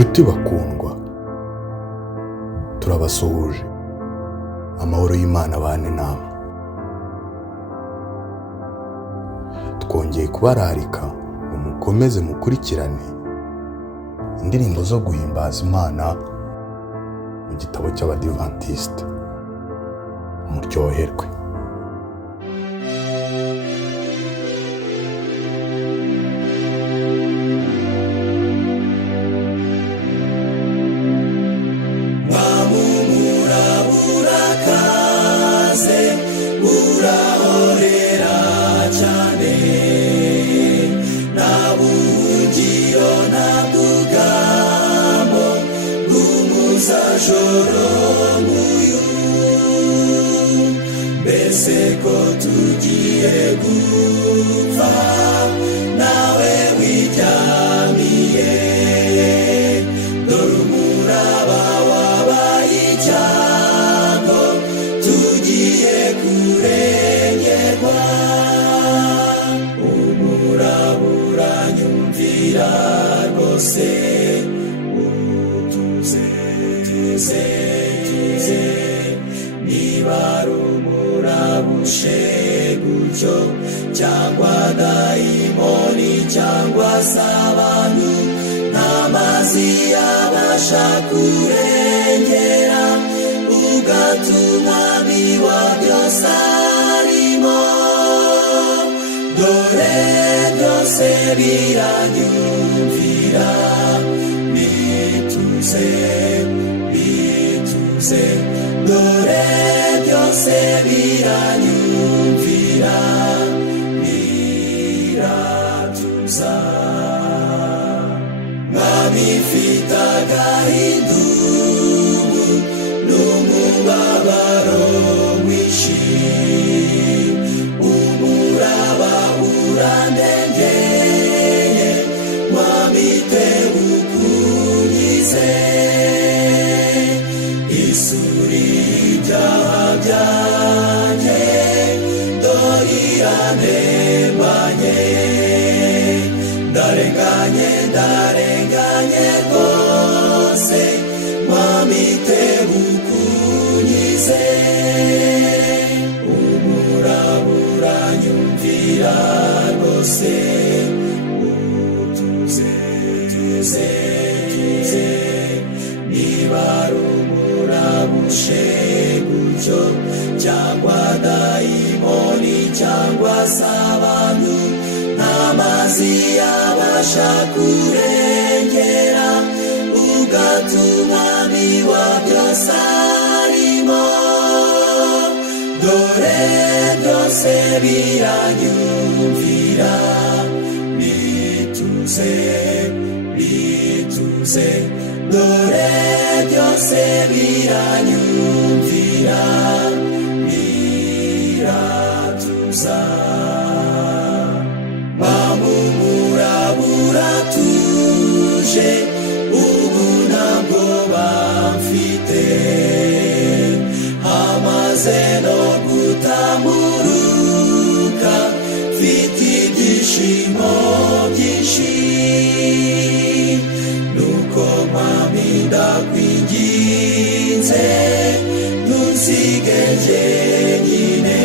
Nshuti bakundwa, turabasuhuje. Amahoro y'Imana abane namwe. Twongeye kubararika ngo mukomeze mukurikirane indirimbo zo guhimbaza Imana mu gitabo cy'Abadivantisite. Muryoherwe. Mbese ko tugiye gupfa nawe wiryamiye, dore umuraba wabaye icyago, tugiye kurengerwa. Umuraba uranyumvira rwose, utuze niba ari umuraba uje gutyo, cyangwa dayimoni cyangwa se abantu, nta mazi yabasha kurengera, ugatuma biba byose arimo. Dore byose biranyumvira, bituze, dore byose biranyumvira, biratuza. Mwami mfite agahinda ubu n'umubabaro mwinshi, umuraba urandengeye, Mwami tebukunyize. Isuri ibyaha byanjye dore irandembanye, ndarenganye rwose, Mwami tebukunyize. Umuraba uranyumvira rwose, utuze, niba ari umuraba uje gutyo, cyangwa dayimoni cyangwa se abantu, nta mazi yabasha kurengera, ugatuma biba byose arimo. Dore byose biranyumvira, bituze, dore byose biranyumvira, biratuza. Umuraba uratuje, ubu ntabwo bamfite, hamaze no gutamuruka, mfite ibyishimo byinshi. Nuko Mwami ndakwinginze, ntusige jyenyine,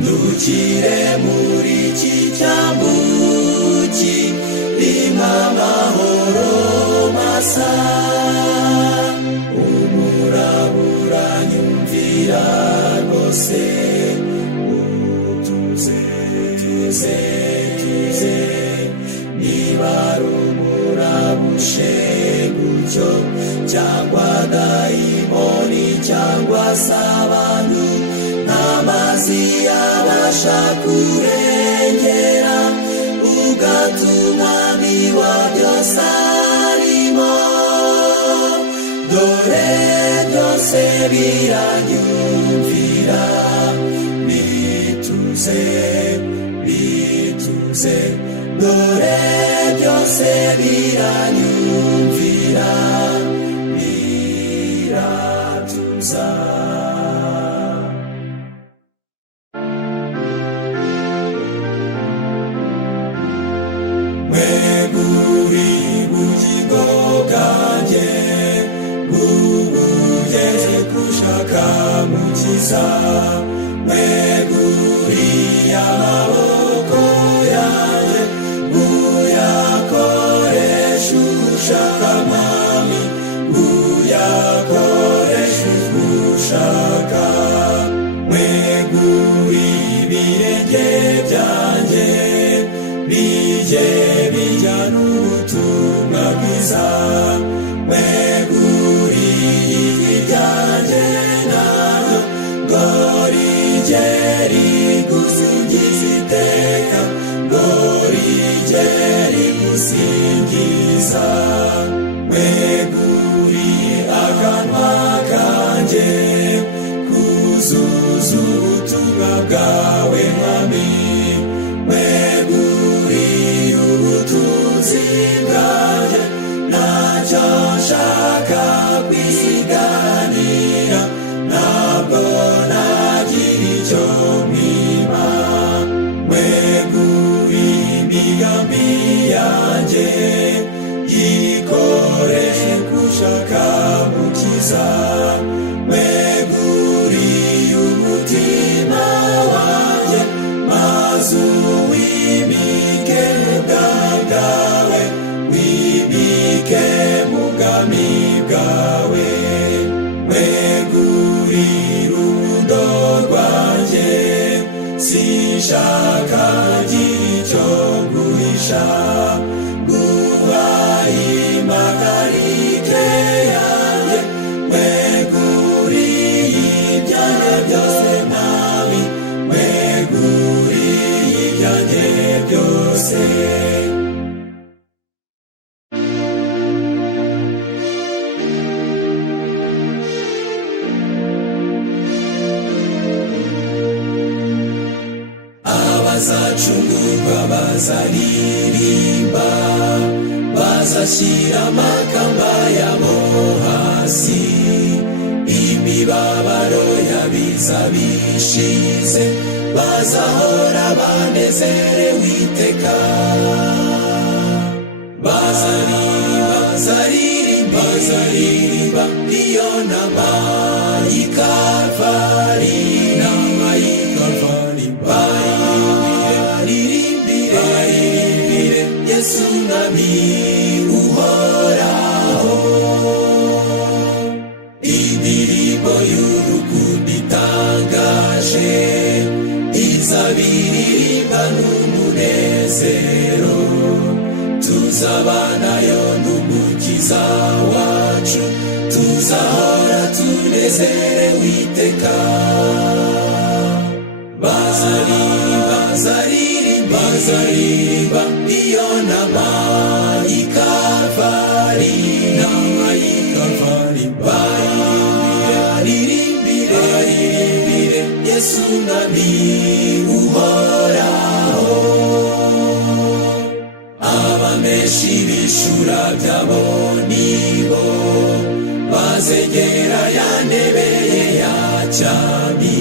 ndukire muri iki cyambu kirimo amahoro masa. Umuraba uranyumvira rwose, utuze, niba ari umuraba uje gutyo, cyangwa dayimoni cyangwa se abantu, nta mazi yabasha kurengera, ugatuma biba byose arimo. Dore byose biranyumvira, bituze, dore byose biranyumvira, biratuza. Mweguri bugingo weguriye akanwa kanje kuzuza ubutumwa bwawe mwami, weguriye ubutunzi bwanjye, ntacyo nshaka kwiganira, ntabwo nagira icyo mwima, weguriye imigambi yanjye, yikoreshe gushaka gukiza, weguriye umutima wanjye, maze uwimike mu bwami bwawe, wimike mu bwami bwawe, weguriye urukundo rwanjye, sinshaka gira icyo nguhisha, impagarike yanjye, weguriye ibyanjye byose mwami, weguriye ibyanjye byose. Abazacungurwa bazaririmba, bazashyira amakamba yabo hasi, imibabaro yabiza bishize, bazahora banezerewe iteka, bazaririmba iyo nama y'i Kalvari, baririmbire Yesu mwami uhoraho, indirimbo y'urukundo itangaje, izabiririmba n'umunezero, tuzabanayo n'umukiza wacu, tuzahora tunezerewe iteka, bazaririmba iyo nama y'i Kalvari, baririmbire Yesu mwami uhoraho, abameshi b'ishura byabo nibo bazegera ya ntebe ye ya cyami,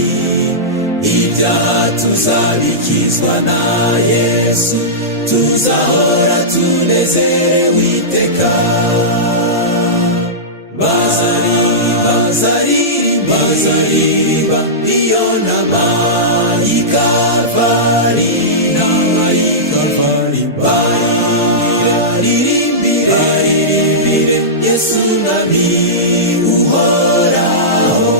ibyaha tuzabikizwa na Yesu, tuzahora tunezerewe iteka, bazaririmba iyo nama y'i Kalvari, baririmbire Yesu mwami uhoraho.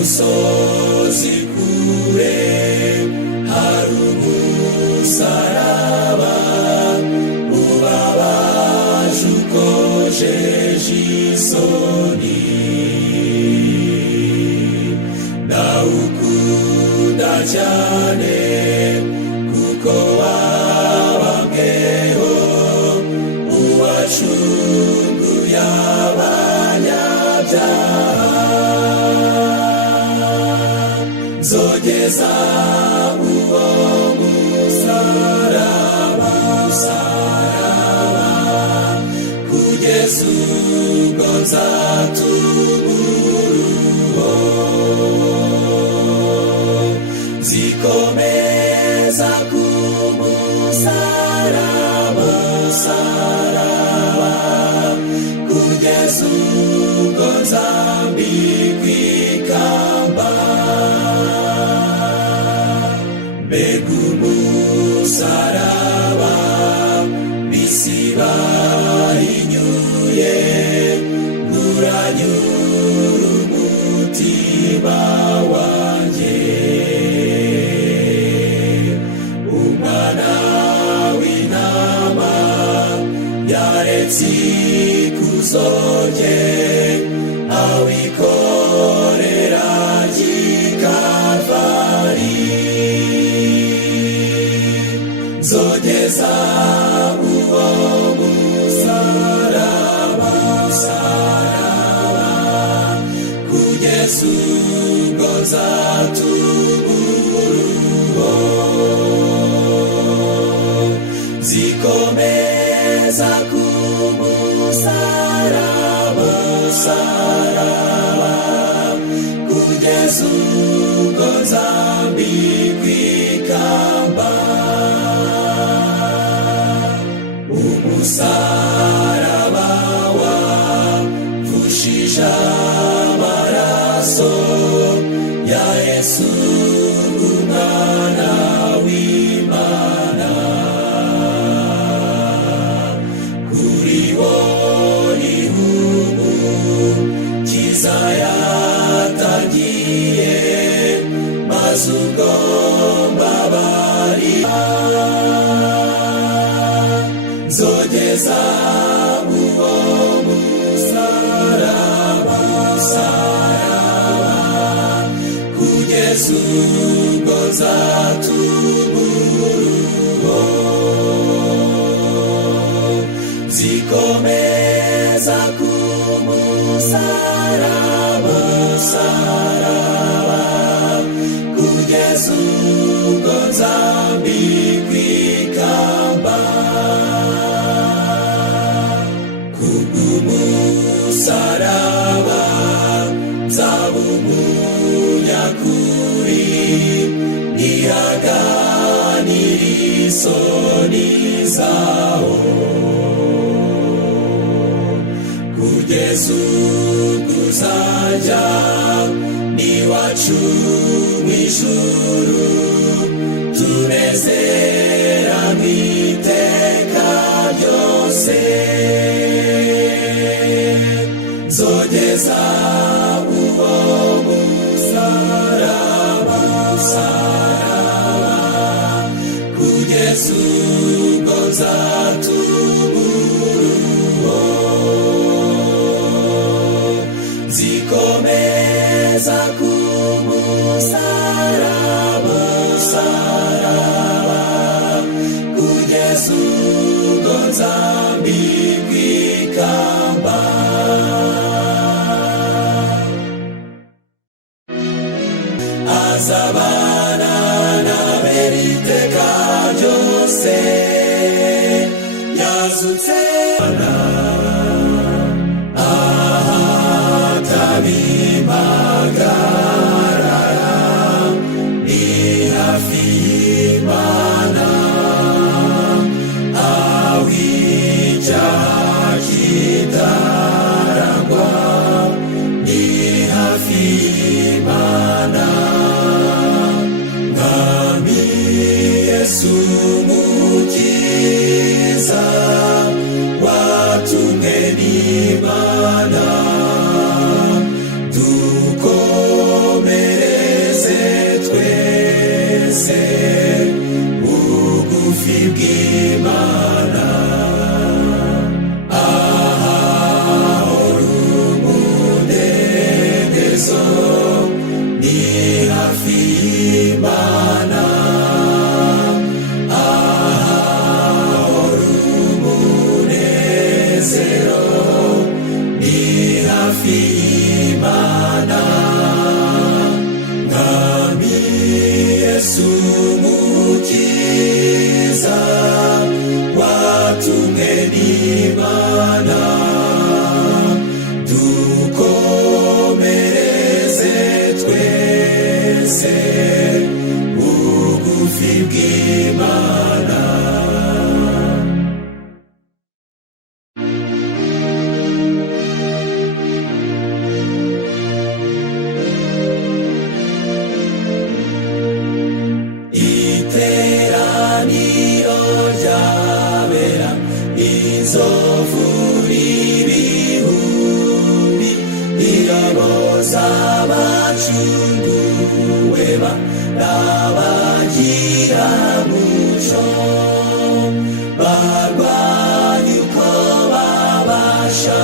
Umusozi kure hari umusaraba, ubabaje ukojeje isoni, ndawukunda cyane kuko wabambweho, uwacunguye abanyabyaha, nzogeza uwo musaraba, kugeza ubwo nzatubura nzikomeza ku musaraba, kugeza ubwo nzambikwa ikamba, mbega umusaraba bisi bahinyuye, uranyura umutima wanjye, umwana ikuzo rye awikorera ry'ikavari. Nzogeza uwo musaraba kugeza ubwo nzatubura zikomeza ku musaraba kugeza ubwo nzambikwa ikamba. Umusaraba wavushije amaraso ya Yesu umwana w'Imana. Kuri wo niho umukiza yatangiye, maze ubwo mbabarira nzogeza uwo musaraba kugeza ubwo nzatubura zikomeza ku musaraba kugeza ubwo nzambikwa ikamba. Kubw'umusaraba nzaba umunyakuri, nihaganira isoni zawo kugeza ubwo uzajya n'iwacu mw'ijuru, tunezeranwe iteka ryose. Nzogeza uwo musaraba kugeza ubwo nzatubura zikomeza ku musaraba kugeza ubwo nzambikwa ikamba. Azabana nawe iteka ryose, yazutse ahatabimpagarara, ni hafi y'Imana aho icyaha kitarangwa, ni hafi y'Imana. Mwami Yesu umukiza watumwe n'Imana, dukomereze twese bugufi bw'Imana. Ahahora umudendezo, ni hafi y'Imana. Ahahora umunezero, ni hafi y'Imana. Mwami Yesu umukiza ububasha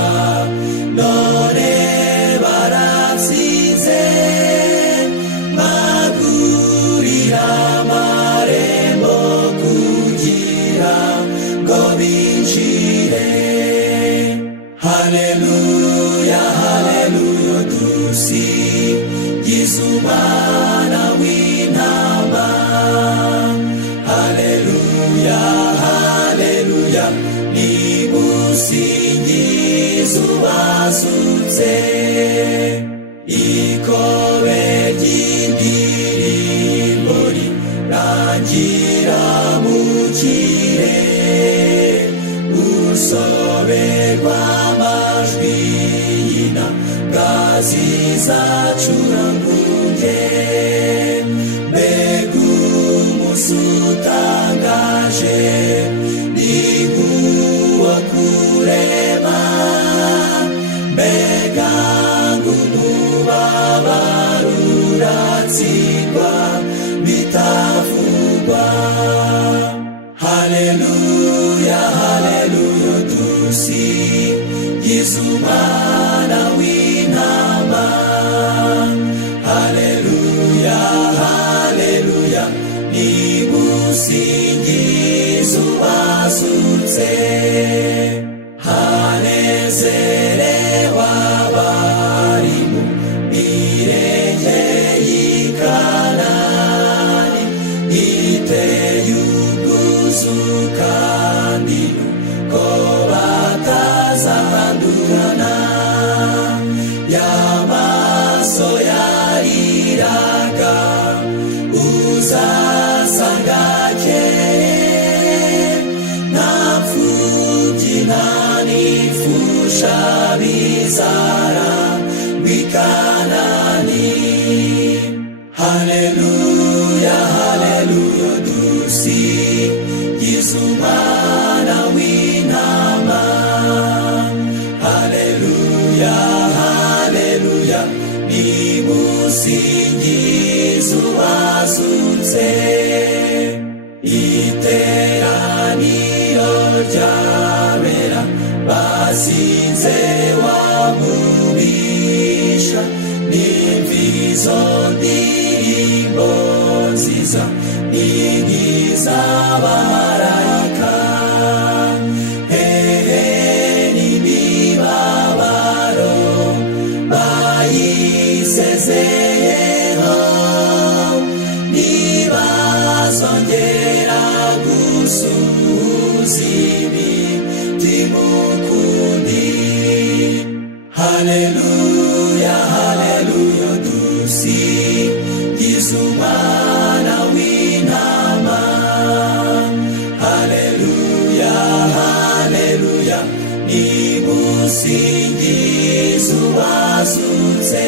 none baratsinze magurira amarembo kugira ngo binjire. Haleluya haleluya dusingize umwana w'intama. Haleluya haleluya nimusingize ubazutse. Ikobe ry'indirimbo rirangira mu kirere, urusobe rw'amajwi y'inanga zizacurangurye. Mbega umunsi utangaje ni nk'uwo kurema, mbega ng'umubabaro uratsindwa bitavugwa. Haleluya haleluya dusingize umwana w'intama. Haleluya haleluya nimusingize ubazutse. Hanezerewe abari mu mirenge y'i Kanani, iteye ubwuzu kandi nuko batazandurana. Y'amaso yariraga uzasanga akeye, nta mfubyi nta n'imfusha bizarangwa i Kanani. Haleluya haleluya dusingize umwana w'intama. Haleluya haleluya nimusingize ubazutse. Iteraniro ry'abera basinze wa mubisha, n'imvizo ndirimbo nziza n'iz'abamarayika. Hehe n'imibabaro bayisezeyeho, ntibazongera gusuhuza imitima ukundi. Haleluya haleluya dusingize umwana w'intama. Haleluya haleluya nimusingize ubazutse.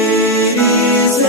Tumuzingirize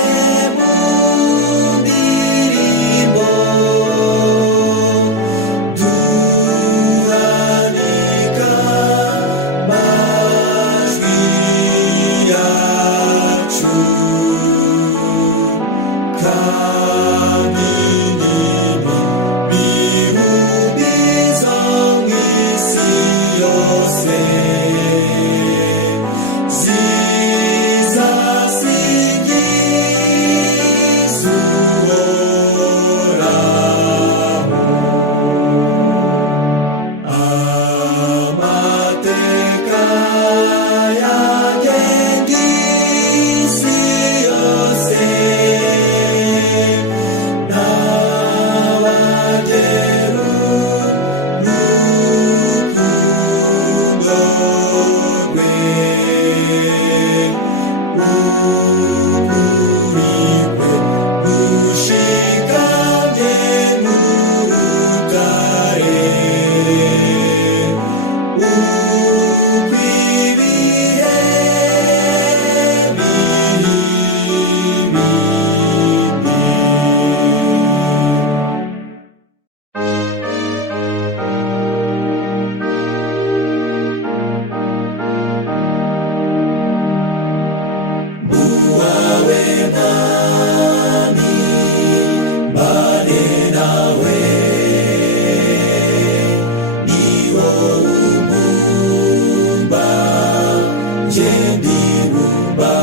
Jendibumba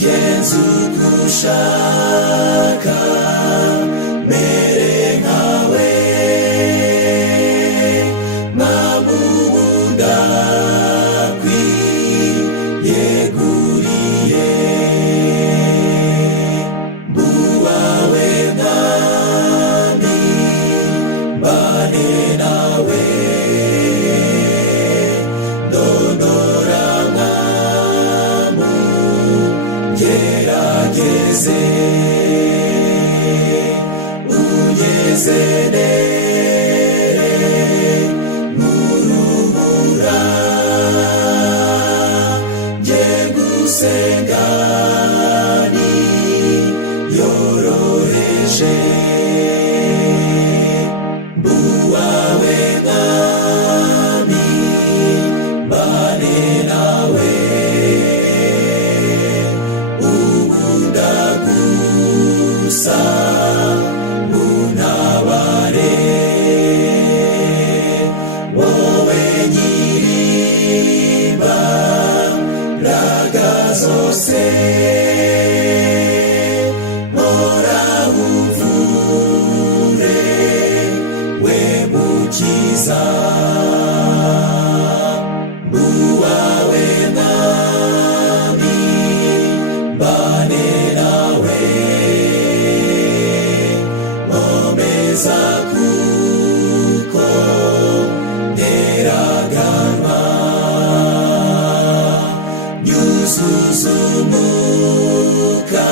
Genzukushaka mere nkawe Mabubunda kwiyeguriye Buwawe mwami bane nawe gerageze ugezenere muruhura nge gusengani yoroheje buwawe mwami bane nawe gusa munabare wowe nyirimbaraga zose mpora uvure we mukiza buwawe mwami bane nawe kuko neraganwa nyuzuza umwuka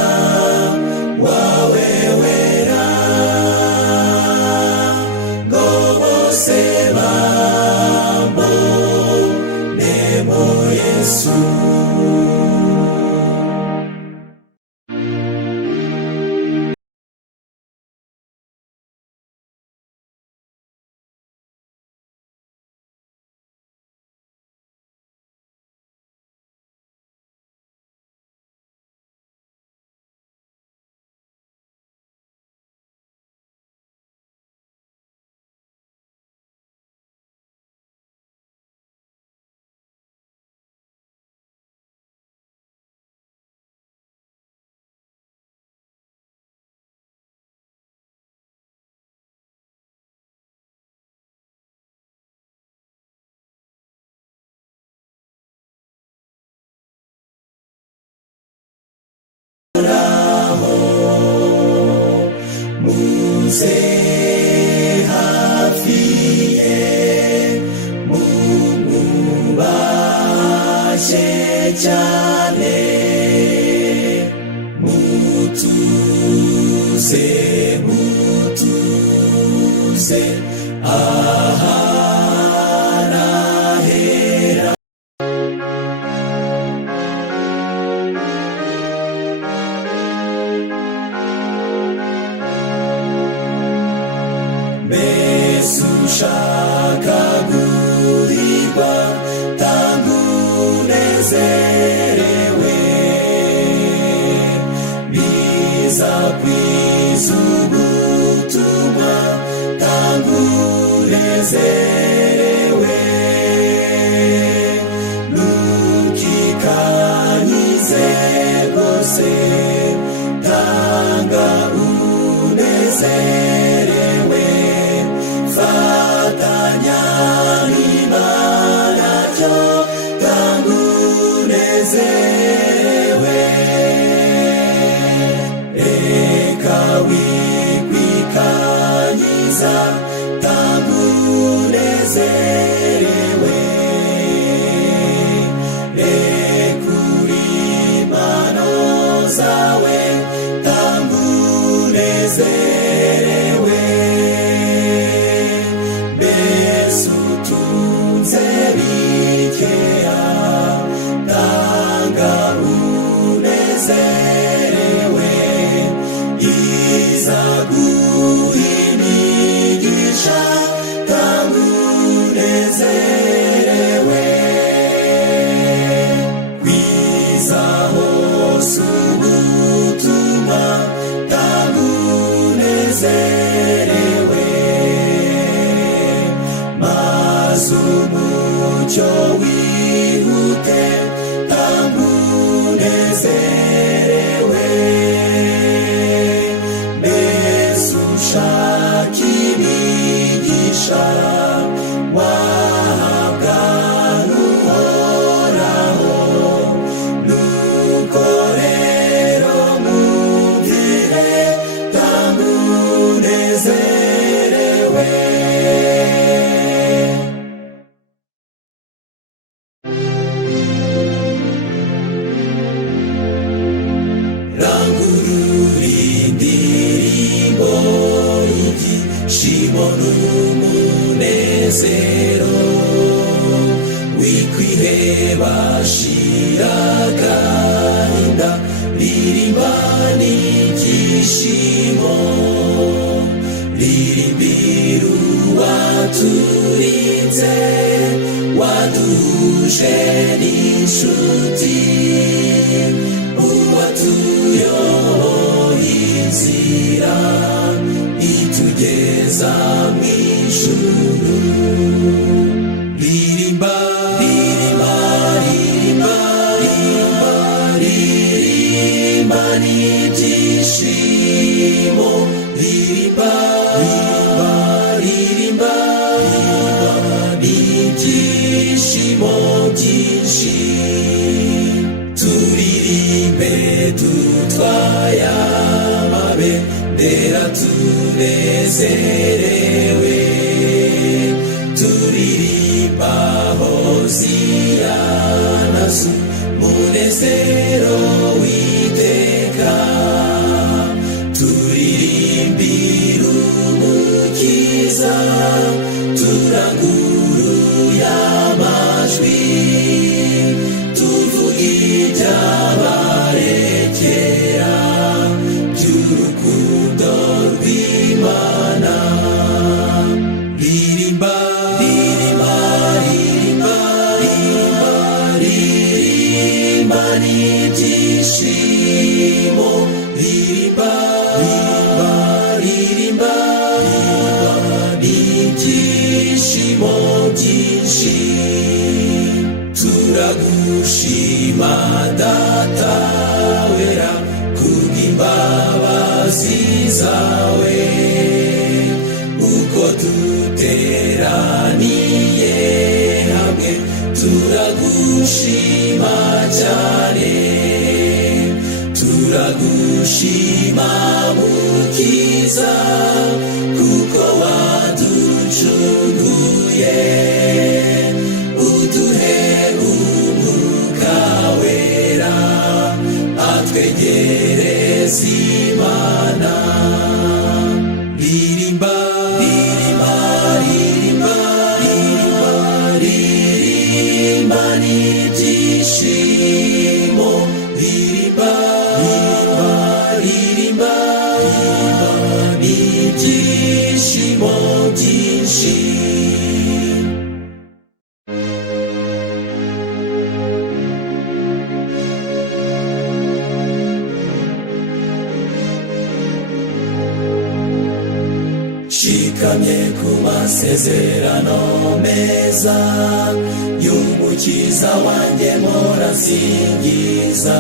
wawe wera ngo bose bambonemo Yesu muze hafiye mumubashe cyane mutuze ahanahera ushaka guhigwa tangunezerewe biza kwiza ubutumwa tangunezerewe nukikanyize rwose tanga unezerewe fatanya n'Imana cyo tangunezerewe kwiheba shira agahinda ririmba n'ibyishimo ririmbira uwaturinze waduhuje n'inshuti uwatuyoboye inzira itugeza mu ijuru ririmba ririmba ririmba ririmba ririmba n'ibyishimo ririmba ririmba ririmba ririmba n'ibyishimo byinshi turirimbe dutwaye amabendera tunezerewe turirimba hoziyana munezero w'iteka turirimbira umukiza turanguruye amajwi tuvuga ibyabarekera by'urukundo rw'Imana ririmba ririmba ririmba ririmba ririmba n'ibyishimo ririmba ririmba ririmba ririmba n'ibyishimo byinshi turagushima data wera kubw'imbabazi zawe uko duteraniye hamwe turagushima cyane turagushima mukiza kuko waducunguye uduhe umwuka wera atwegereza Imana ririmba ririmba ririmba ririmba ririmba n'ibyishimo ririmba ririmba ririmba ririmba n'ibyishimo byinshi shikamye ku masezerano meza y'umukiza wanjye mpora nsingiza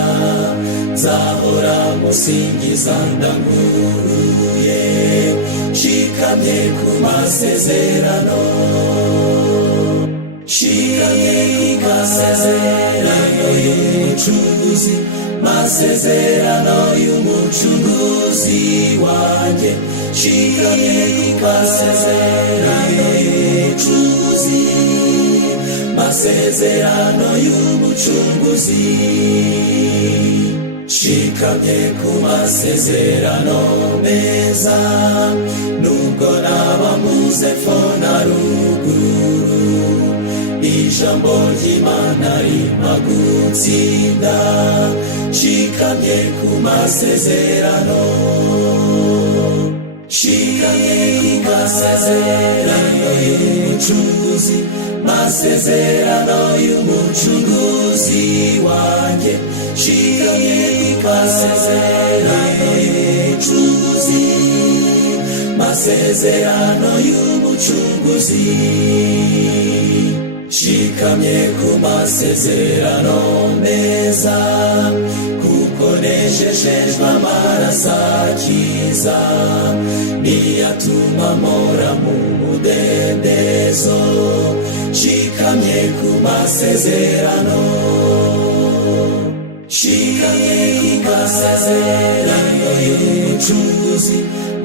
nzahora musingiza ndanguruye shikamye ku masezerano shikamye ku masezerano y'umucunguzi masezerano y'umucunguzi wanjye shikamye ku masezerano y'umucunguzi masezerano y'umucunguzi shikamye ku masezerano meza nubwo naba mbuze epfo na ruguru ijambo ry'Imana rimpa gutsinda shikamye ku masezerano shikamye ku masezerano y'umucunguzi masezerano y'umucunguzi wanjye shikamye ku masezerano y'umucunguzi masezerano y'umucunguzi shikamye ku masezerano meza kuko nejejejwe amaraso akiza niyatuma mpora mu mudendezo shikamye ku masezerano shikamye ku masezerano y'umucunguzi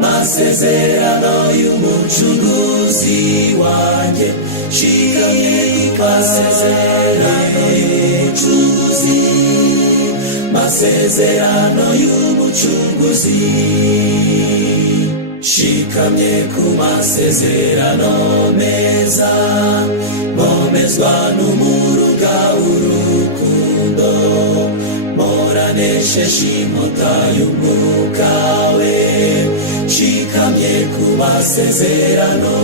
masezerano y'umucunguzi wanjye shikamye ku masezerano y'umucunguzi masezerano y'umucunguzi shikamye ku masezerano meza mpomezwa n'umuruga nkoresheje inkota y'umwuka we, nshikamye ku masezerano,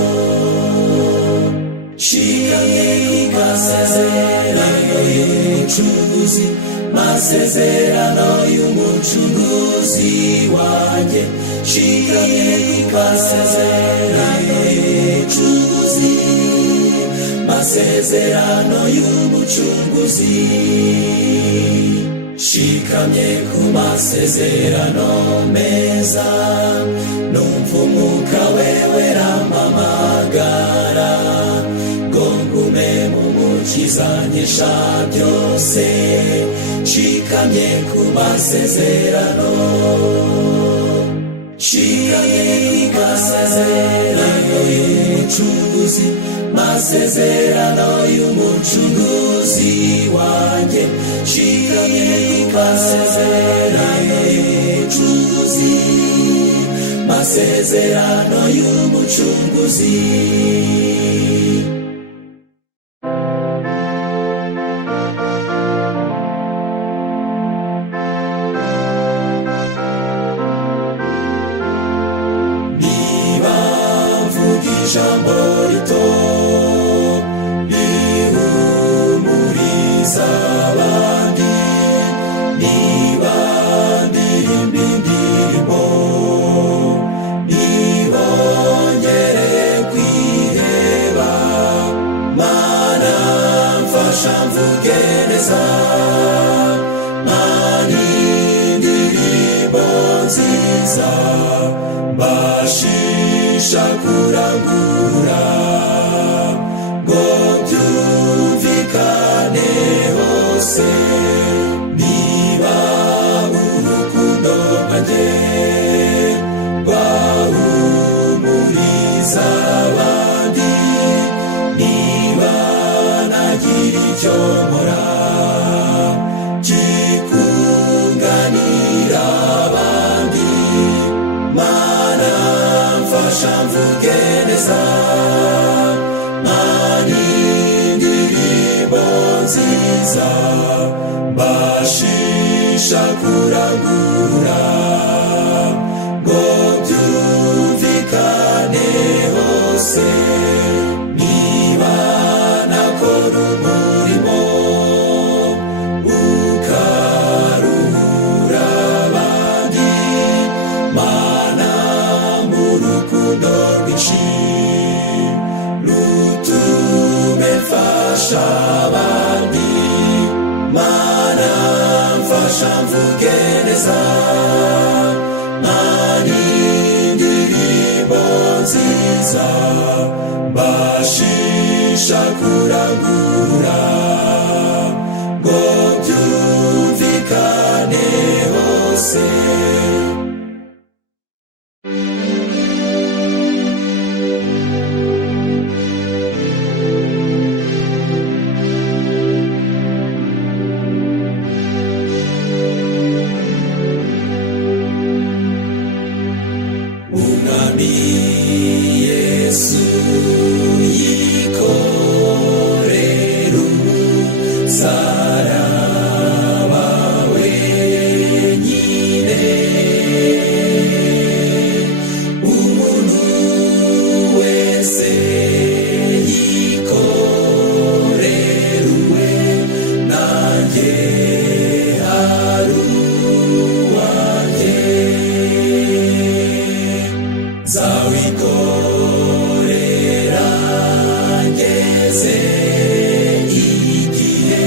nshikamye ku masezerano y'umucunguzi, masezerano y'umucunguzi wanjye, nshikamye ku masezerano y'umucunguzi, masezerano y'umucunguzi, nshikamye ku masezerano meza, numva umwuka wewe rampamagara, ngo ngume mu mukiza nkesha byose, nshikamye ku masezerano, nshikamye ku masezerano y'umucunguzi, masezerano y'umucunguzi wanjye, nshikamye ku masezerano y'umucunguzi, masezerano y'umucunguzi. Niba mvuga ijambo rito rihumuriza abandi, niba ndirimba indirimbo nibongereye kwiheba, Mana mfasha mvuge neza, Mana indirimbo nziza mbashisha kurangurura, ngo byumvikane hose, niba urukundo rwanjye rwahumuriza abandi, niba nagira icyo nkora kikunganira abandi, Mana mfasha mvuge neza, Mana indirimbo nziza mbashisha kurangurura, ngo byumvikane hose, niba nakora umurimo ukaruhura abandi, Mana mu rukundo rwinshi rutume mfasha abandi, Mana mfasha mvuge neza, Mana indirimbo nziza mbashisha kurangurura, ngo byumvikane hose. Umwami Yesu yikorera umusaraba wenyine, umuntu wese yikorera uwe, nanjye hari uwanjye, nzawikorera ngeze igihe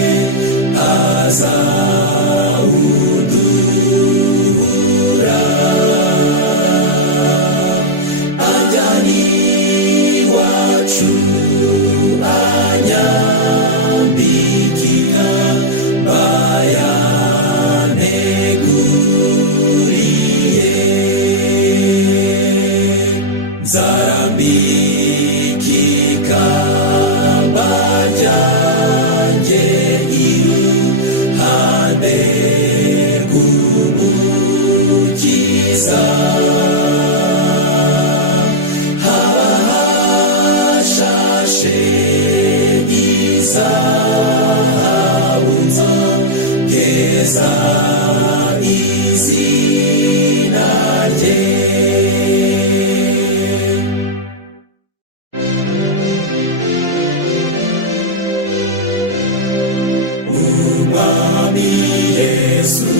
Yesu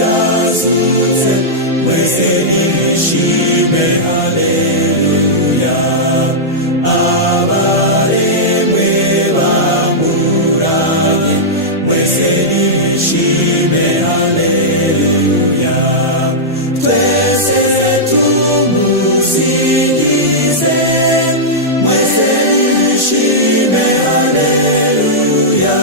yazutse, mwese nimwishime haleluya. Abaremwe bamuramye, mwese nimwishime haleluya. Twese tumusingize, mwese nimwishime haleluya.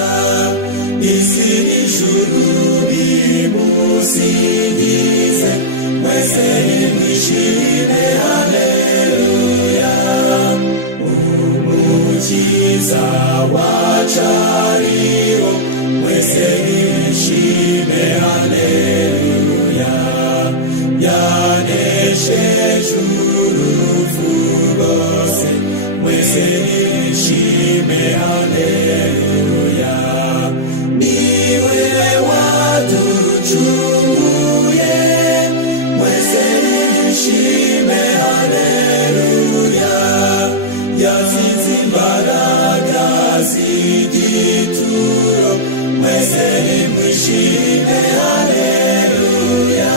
Isi n'ijuru bimusingize, mwese nimwishime haleluya. Umukiza wacu ariho, mwese nimwishime haleluya. Yanesheje urupfu rwose, mwese nimwishime haleluya. Niwe waducunguye, mwese nimwishime haleluya. Yatsinze imbaraga z'igituro, mwese nimwishime haleluya.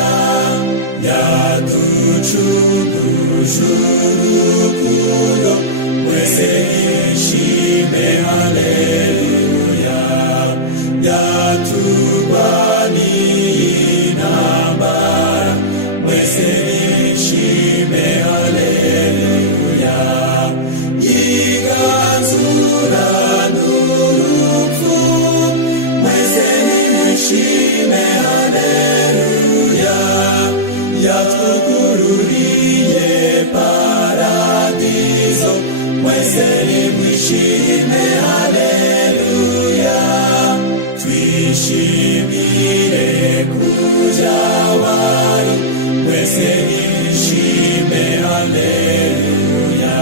Yaducunguje urukundo, mwese nimwishime haleluya. Yaturwaniye intambara, mwese nimwishime haleluya. Yiganzura n'urupfu, mwese nimwishime haleluya. Yatwugururiye paradizo, mwese nimwishime haleluya. Twishimire kuja wari, mwese nimwishime haleluya.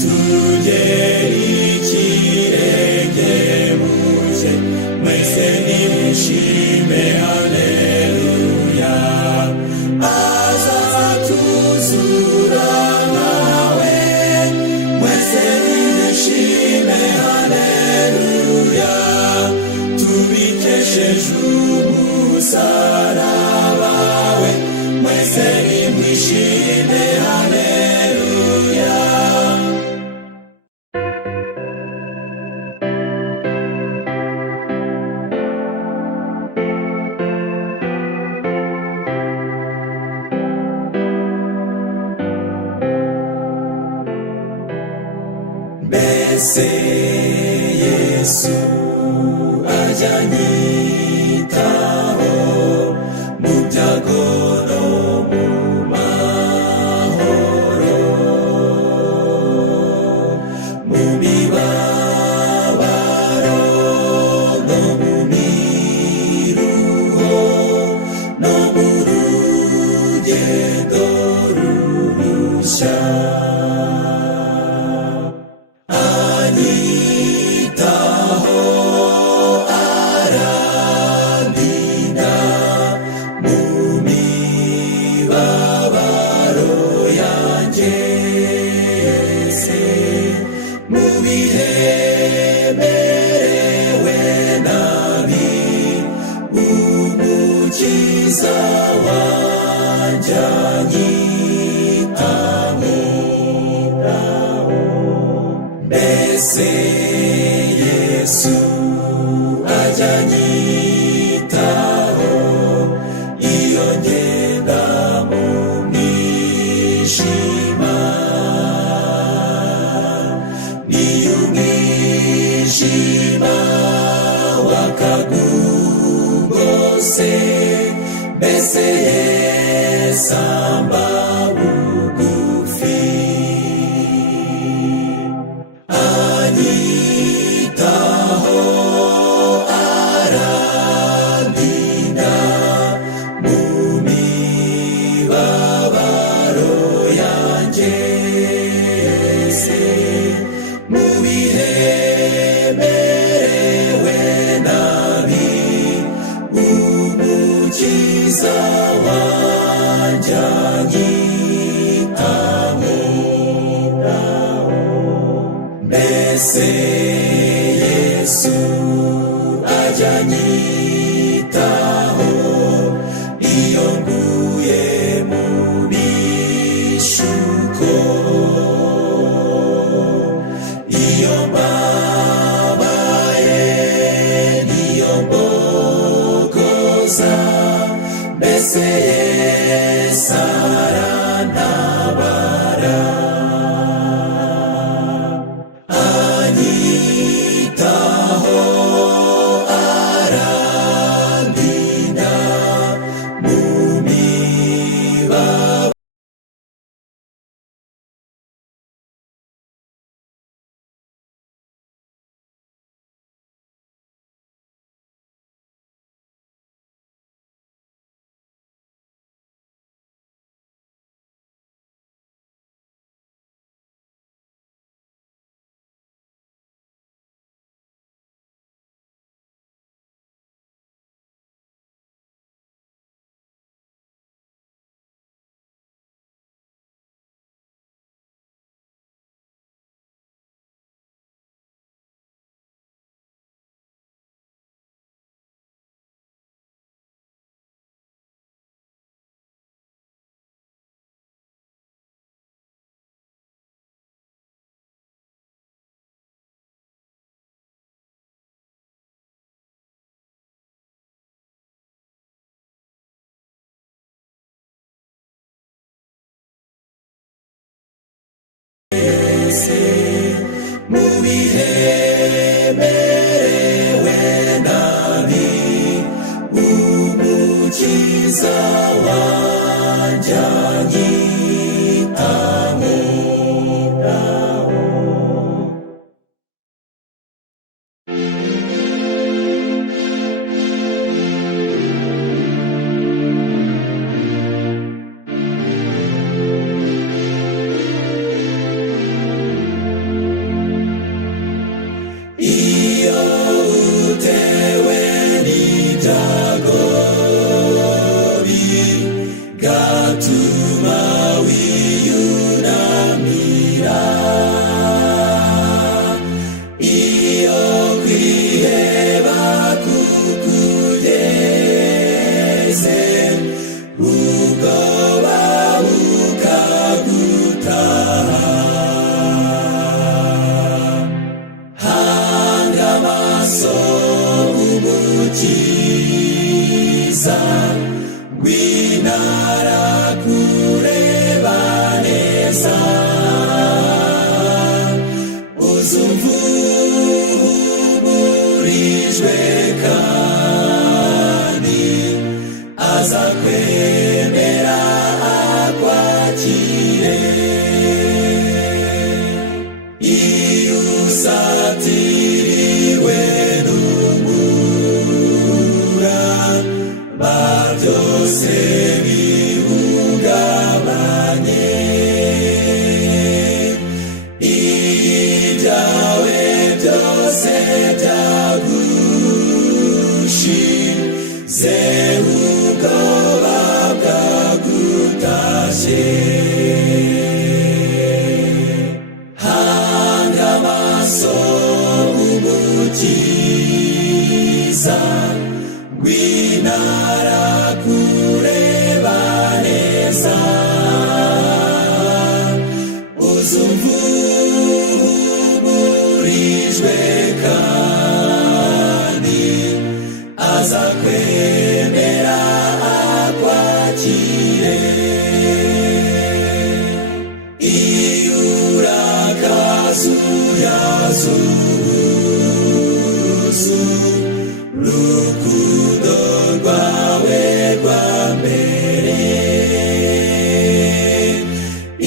Tugere ikirenge muje, mwese nimwishime haleluya. Azatuzura nawe, mwese nimwishime haleluya. Tubikesheje umusaraba we, mwese nimwishime haleluya. Mbese Yesu ajya anyitaho mu byago no mu mahoro, mu mibabaro no mu miruho, no mu rugendo rurushya. Anyitaho, arandinda mu mibabaro yanjye yose, mu bihe merewe nabi, umukiza wanjye anyitaho. Mbese Yesu ajya anyitaho iyo ngenda mu mwijima, niyo umwijima wakagugose, mbese Yesu amba bugufi. Anyitaho, arandinda mu mibabaro yanjye yose, mu bihe merewe nabi, umukiza wanjye anyitaho. Mbese Yesu ajya anyitaho wese Yesu arantabara, anyitaho arandinda mu mibabaro. Mu bihe merewe nabi, umukiza wanjye anyitaho. Iyo utewe n'ibyago bigatuma wiyunamira, iyo kwiheba kukugeze, ubwoba bukagutaha, umukiza w'intara kureba neza, uzumva uhumurijwe kandi aza kwemera akwakire. Iyo usatiriwe byose bihungabanye, ibyawe byose byagushize, ubwoba bwagutashye. Hanga amaso umukiza w'intara kureba neza, uzumva uhumurijwe kandi aza kwemera akwakire. Iyo urakazuyazuzu rukundo rwawe rwa mbere,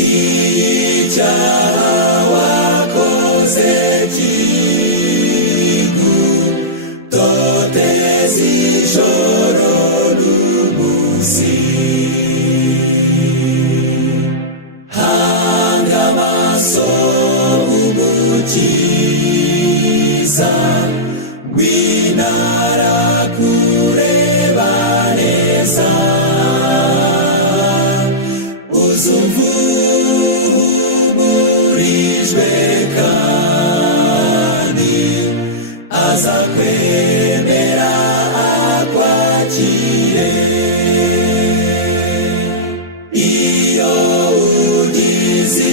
icyaha wakoze kigutoteza ijoro n'umunsi. Hanga amaso umukiza w'intara kureba neza, uzumva uhumurijwe kandi aza kwemera akwakire. Iyo ugize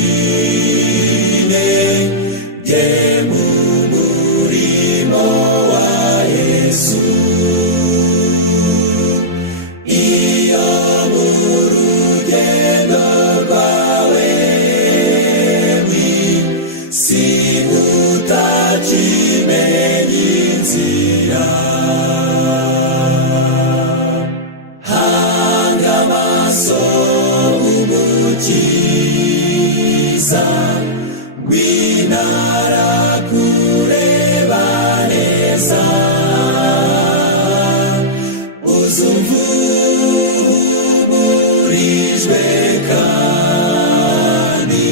ibigucine ge mu murimo wa Yesu, imenye inzira. Hanga amaso umukiza w'intara kureba neza, uzumva umurijwe kandi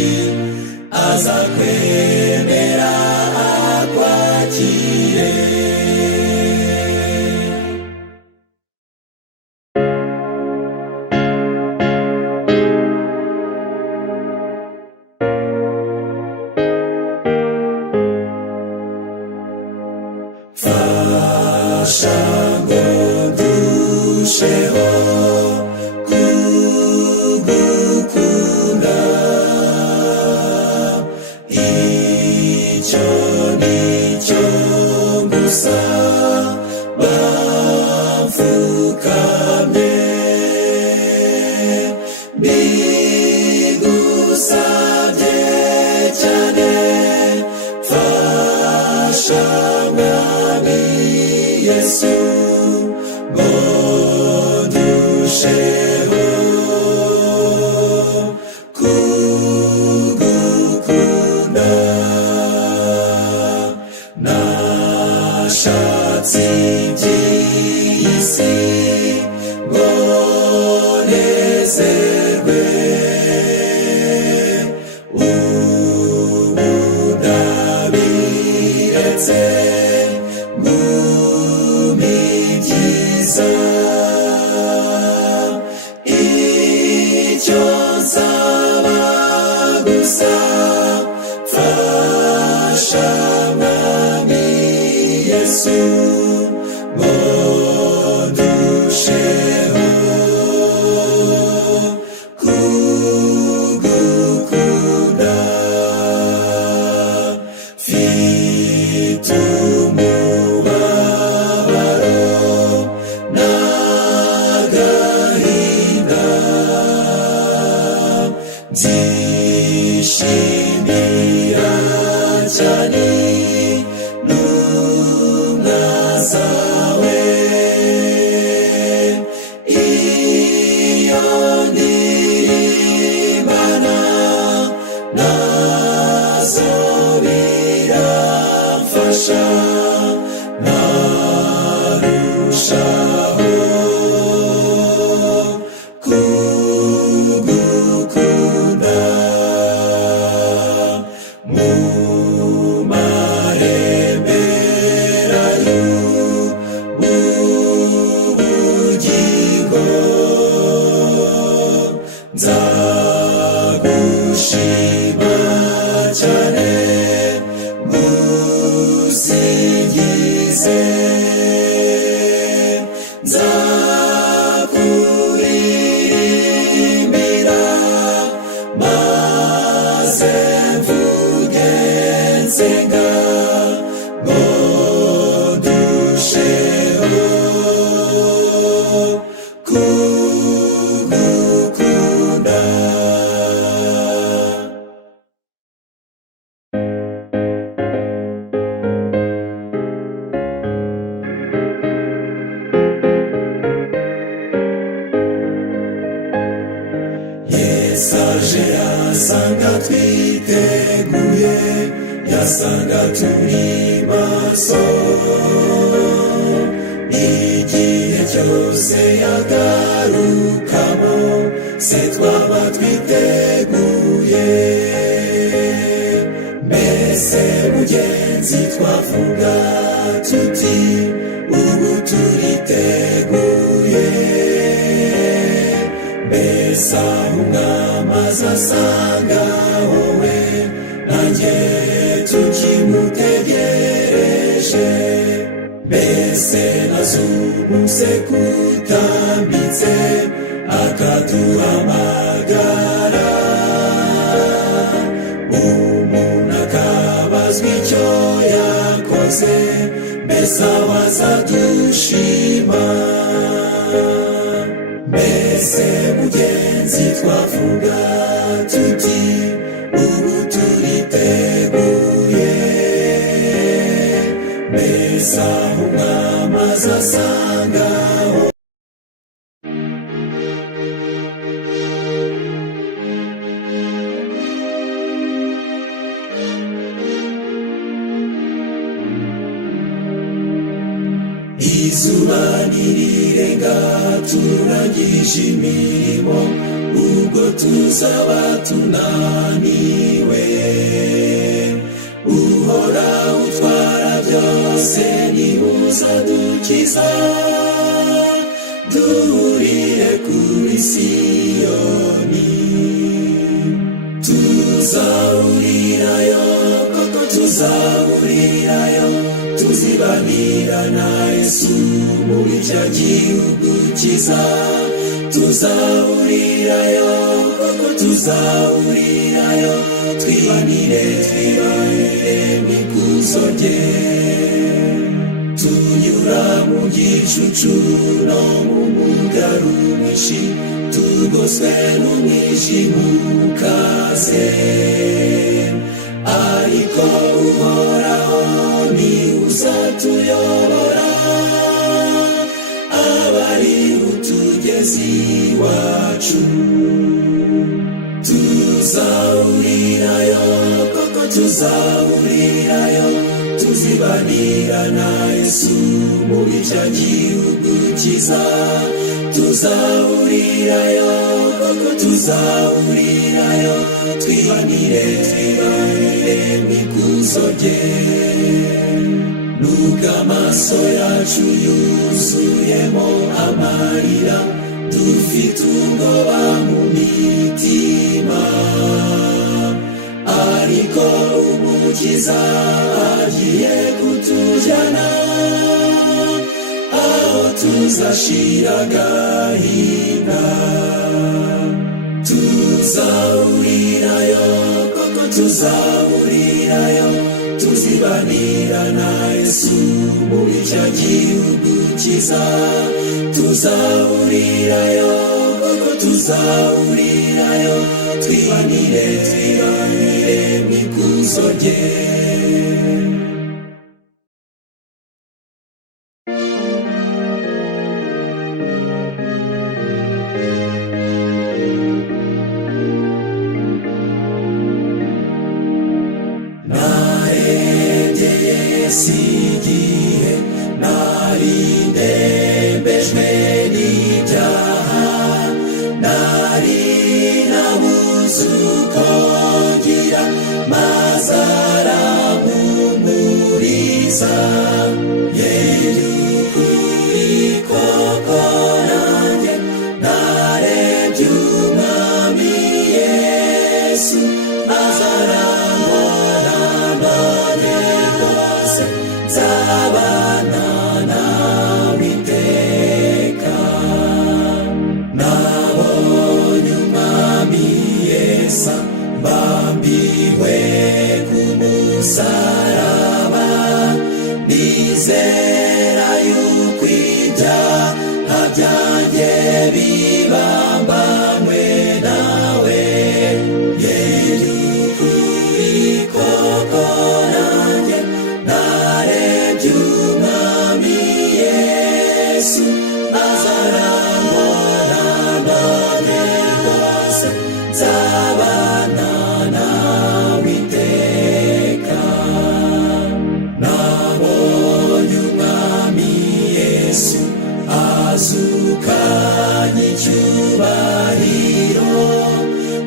aza kwemera akwakire. Fasha ngo ndusheho kugukunda, icyo nicyo ngusaba mfukamye, mbigusabye cyane. Fasha mwami Yesu ngo ndusheho kugukunda. Nashatse iby'isi ngo nezerwe, ubu ndabiretse byiza. Icyo nsaba gusa, fasha mwami Yesu ngo ndusheho kugukunda. Mfite umubabaro n'agahinda, nzishimira cyane intumwa zawe. Iyo ndirimbana nazo biramfasha, narushaho kugukunda. Mu marembera y'ubugingo nzagushima cyane, ngusingize. Nzakuririmbira maze mvuge nsenga ngo ndusheho kugukunda. Yesaje yasanga twiteguye, yasanga turi maso, igihe cyose yagarukamo se twaba twiteguye. Mbese mugenzi twavuga tuti ubu turiteguye? Mbese aho umwami azasanga wowe nanjye tukimutegereje? Mbese nazumuse kutambitse akaduhamagara, umuntu akabazwa icyo yakoze, mbese awazadushima? Mbese mugenzi twavuga tuti ubu turiteguye? mbese aho umwami azasangaho izuba nirirenga turangije imirimo, ubwo tuzaba tunaniwe. Uhoraho utwara byose niwe uzadukiza, duhurire kuri Siyoni. Tuzahurirayo, koko tuzahurirayo, tuzibanira na Yesu muri cya gihugu cyiza. Tuzahurirayo, koko tuzahurirayo, twibanire n'ikuzo rye. Tunyura mu gicucu no mu mugaru mwinshi, tugoswe n'umwijima ukaze, ariko Uhoraho ni uzatuyobora, abari utugezi wacu. Tuzahurirayo, koko tuzahurirayo, tuzibanira na Yesu muri cya gihugu cyiza. Tuzahurirayo, koko tuzahurirayo, twibanire n'ikuzo rye. Nubwo amaso yacu yuzuyemo amarira, dufite ubwoba mu mitima, ariko Umukiza agiye kutujyana aho tuzashira agahinda. Tuzahurirayo, koko tuzahurirayo, tuzibanira na Yesu muri cya gihugu cyiza. Tuzahurirayo, koko tuzahurirayo, twibanire n'ikuzo rye. Igihe nari ndembejwe n'ibyaha, nari nabuze uko ngira, maze arampumuriza. Y'ukuri koko nanjye narebye Umwami Yesu, maze arankora none rwose nzabana nawe iteka. Nabonye Umwami Yesu mbambiwe ku musaraba, nizera yuko ibyaha byanjye bibambanywe nawe. Y'ukuri koko nanjye narebye Umwami Yesu, maze arankora none rwose nzabana nawe iteka. Nabonye Umwami Yesu azukanye icyubahiro,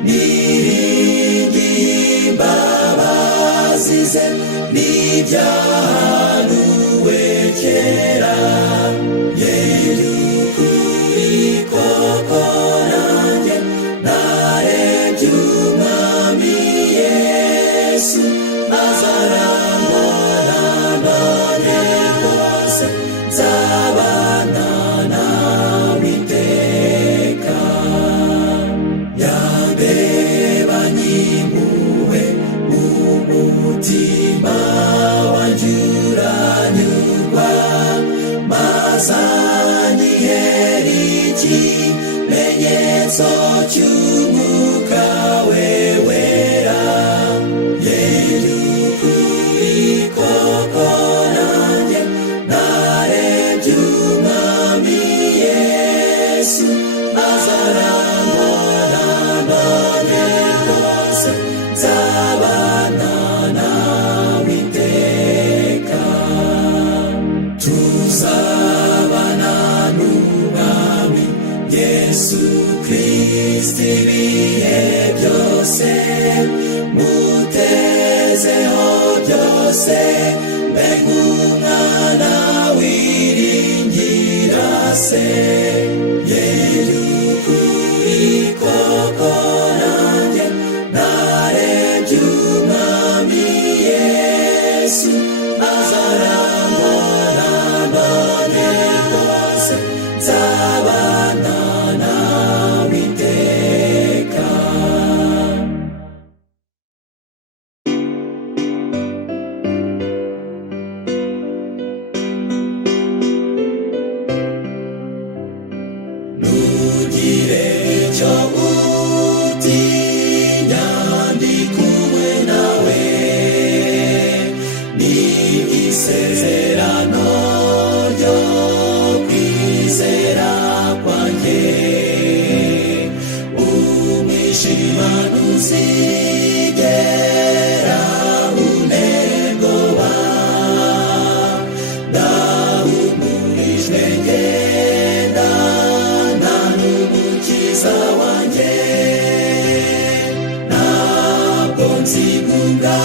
niringiye imbabazi ze n'ibyahanuwe kera. Y'ukuri koko nanjye narebye Umwami Yesu, maze arankora none rwose nzabana nawe iteka. Yandebanye impuhwe, umutima wanjye uranyurwa, maze anyihera ikimenyetso cy'umwuka we wera. Y'ukuri koko nanjye Kristo ibihe byose, mutezeho byose, mbega umwana wiringira se. Y'ukuri koko nanjye narebye umwami Yesu, azarambona none rwose, nzabana nawe iteka. Ntugire icyo utinya, ndi kumwe nawe, ni isezerano ryo kwizera kwanjye. Umwijima ntuzigera unterwa, ndahumurijwe ngendana n'umukiza wanjye. Ntabwo nzigunga,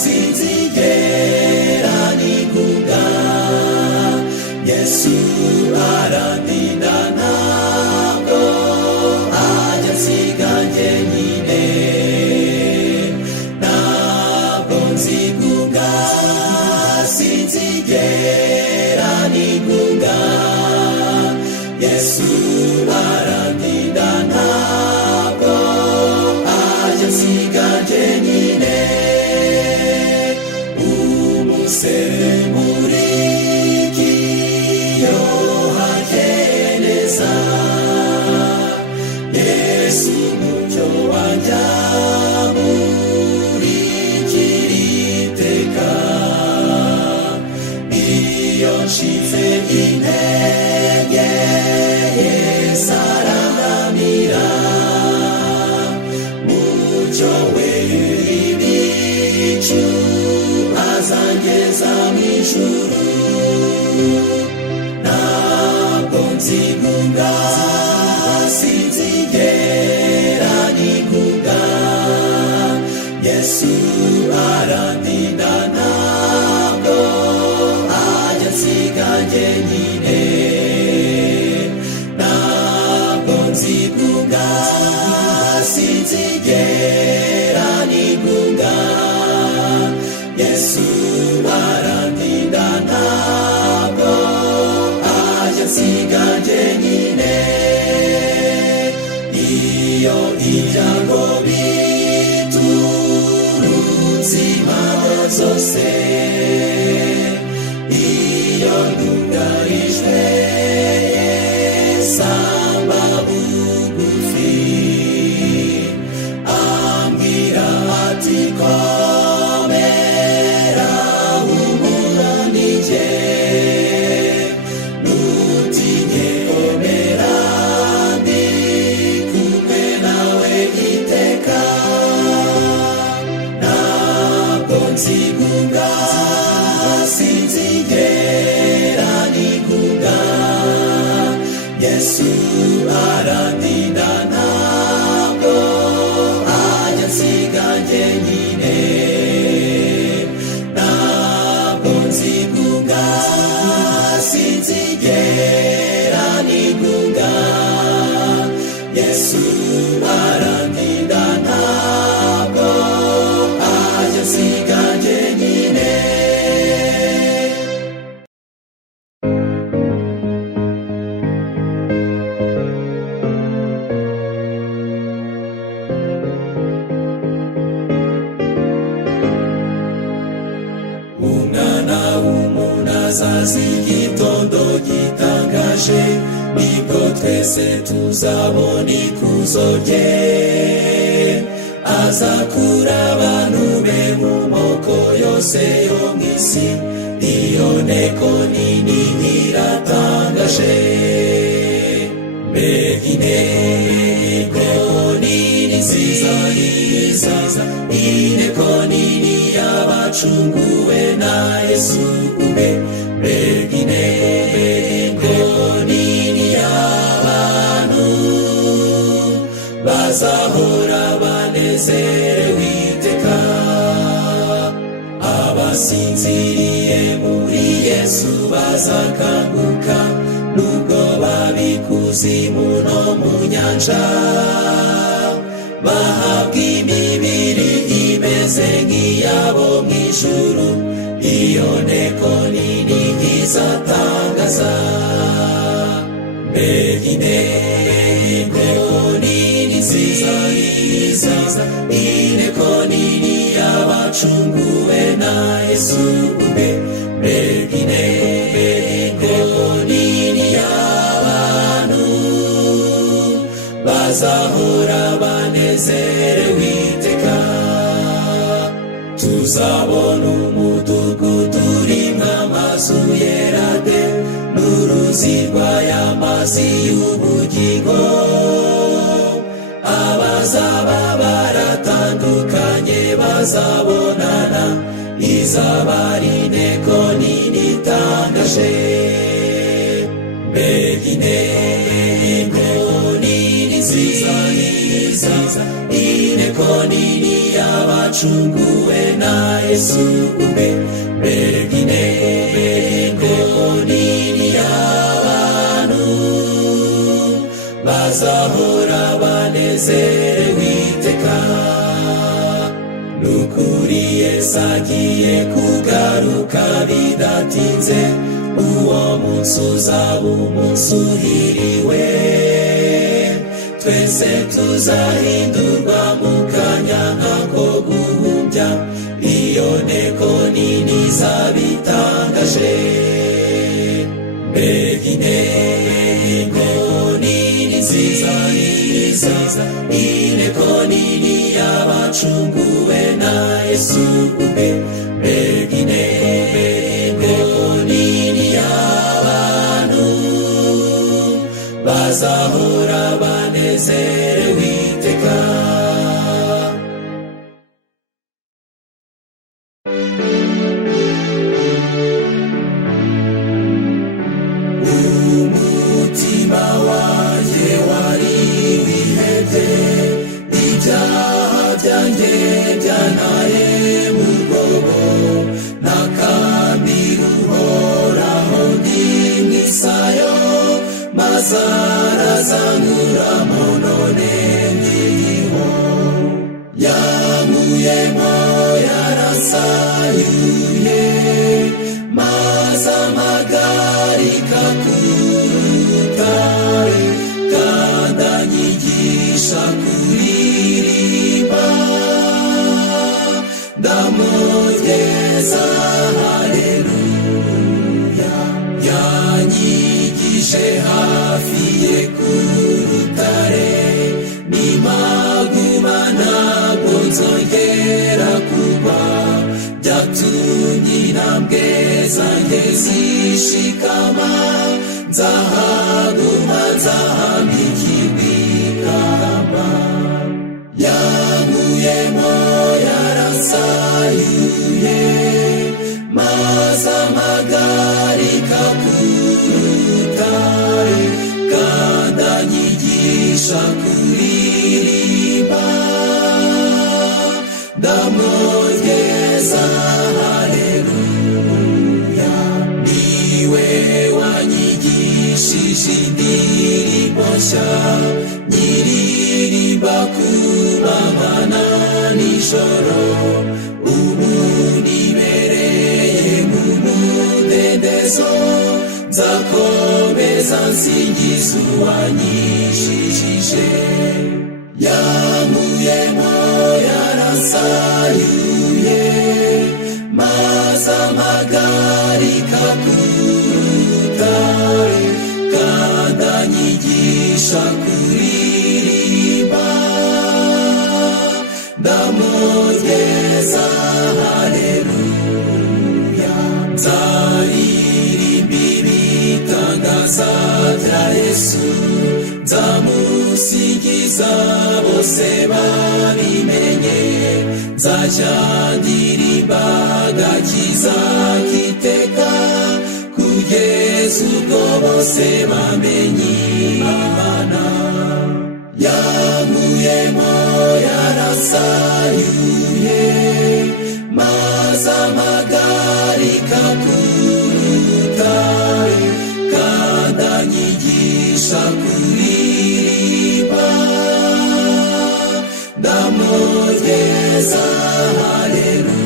sinzigera nigunga, Yesu arandinda, ntabwo ajya ansiga njyenyine. Ntabwo nzigunga, sinzigera nigunga, Yesu arandinda, ntabwo ajya ansiga njyenyine. Umusemurikiyo hakeye neza, Yesu umucyo wanjye amurikira iteka. Iyo ncitse intege, Yesu arantamira, mucyo w'ibicu azangeza mu ijuru. Ntabwo nzigunga, sinzigera nigunga, Yesu arandinda, ntabwo ajya ansiga njyenyine. Ntabwo nzigunga, sinzigera nigunga, Yesu arandinda, ntabwo ajya ansiga njyenyine. Iyo ibyago biturutse impande zose, iyo ntugarijwe, Yesu amba bugufi, ambwira ati komera, humura ni jye, ntutinye, komera, ndi kumwe nawe iteka. Ntabwo nzigunga, sinzigera nigunga, Yesu arandinda, ntabwo ajya ansiga njyenyine. Ntabwo nzigunga, sinzigera nigunga, Yesu arandinda, ntabwo ajya ansiga njyenyine. Umwana w'umuntu azaza igitondo gitangaje, nibwo twese tuzabona ikuzo rye. Azakura abantu be mu moko yose yo mu isi, iyo nteko nini iratangaje. Mbega inteko nini nziza, inteko nini y'abacunguwe na Yesu ubwe. Mbega inteko nini y'abantu bazahora banezerewe iteka. Abasinziriye muri Yesu bazakanguka, nubwo babikuzimu no mu nyanja, bahabwa imibiri imeze nk'iyabo mu ijuru. Iyo nteko nini izatangaza. Mbega inteko nini nziza, inteko nini y'abacunguwe na Yesu ubwe. Mbega inteko nini y'abantu bazahora banezerewe iteka. Tuzabona umudugudu urimwo amazu yera de, n'uruzi rw'ay'amazi y'ubugingo. Abazaba baratandukanye bazabonana, izaba ari inteko nini itangaje. Mbega inteko nini nziza, inteko nini y'abacunguwe na Yesu ubwe. Mbega inteko nini y'abantu bazahora banezerewe iteka. Nukuri Yesu agiye kugaruka bidatinze, uwo munsi uzaba umunsi uhiriwe. Twese tuzahindurwa mu kanya nk'ako guhumbya, iyo nteko nini izaba itangaje. Mbega inteko nini nziza, inteko nini y'abacunguwe na Yesu ubwe. Mbega inteko nini y'abantu bazahora banezerewe iteka. Umutima wanjye wari wihebye, ibyaha byanjye byantaye mu rwobo. Nakambira Uhoraho ndi mu isayo, maze arazankuramo none ndiho. Yankuyemo yarasayuye, maze amagarika ku rutare, kandi anyigisha kuririmba. Ndamugeza haleluya. Yanyigije hafi ye ku rutare, nimaguma ntabwo nzongera kugwa. Byatumye intambwe zanjye zishikama, nzahaguma nzahambikirwa ikamba. Yankuyemo yarasayuye, maze amagarika ku rutare, kandi anyigisha kuririmba. Ndamugeza haleluya. Niwe wanyigishije indirimbo nshya, nyiririmba ku manywa na nijoro. Ubu nibereye mu mudendezo, nzakomeza nsingiza uwanyijishije. Yankuyemo yarasayuye, maze amagarika ku rutare, kandi anyigisha kuririmba. Ndamugeza haleluya. Nzaririmba ibitangaza bya Yesu, nzamusingiza bose babimenye. Nzajya ndirimba agakiza k'iteka, kugeza ubwo bose bamenye Imana. yamuyemo yarasayuye maze amagarika kuruta kandi anyigisha kuririmba ndamugeza haleluya.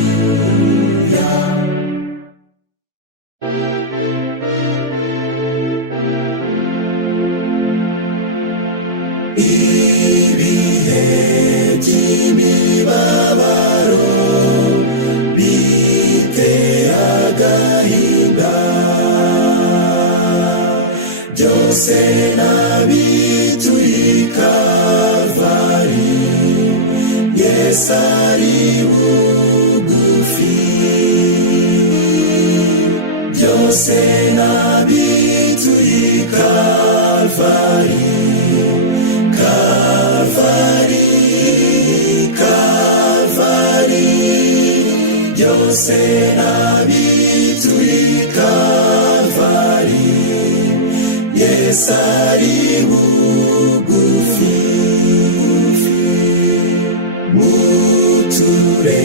Ibihe by'imibabaro biteye agahinda byose nabituye i Kalvari, Yesu ari bugufi. Byose nabituye i Kalvari, Kalvari, Kalvari, byose nabituye i Kalvari, Yesu ari bugufi. Muture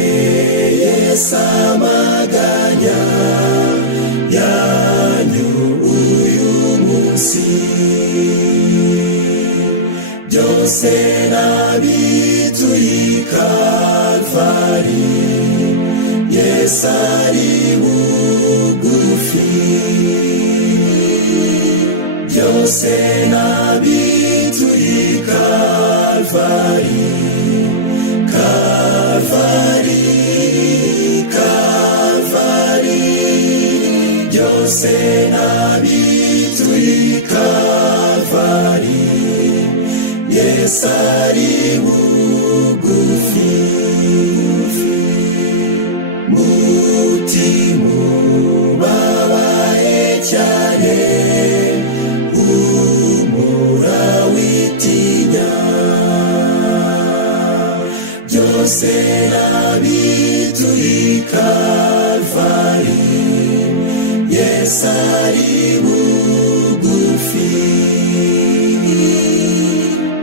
Yesu amaganya yanyu uyu munsi, byose nabituye i Kalvari, Yesu ari bugufi. Byose nabituye i Kalvari, Kalvari, Kalvari, byose nabituye i Kalvari, Yesu ari bugufi. Mutima ubabaye cyane humura witinya, byose nabituye i Kalvari, Yesu ari bugufi.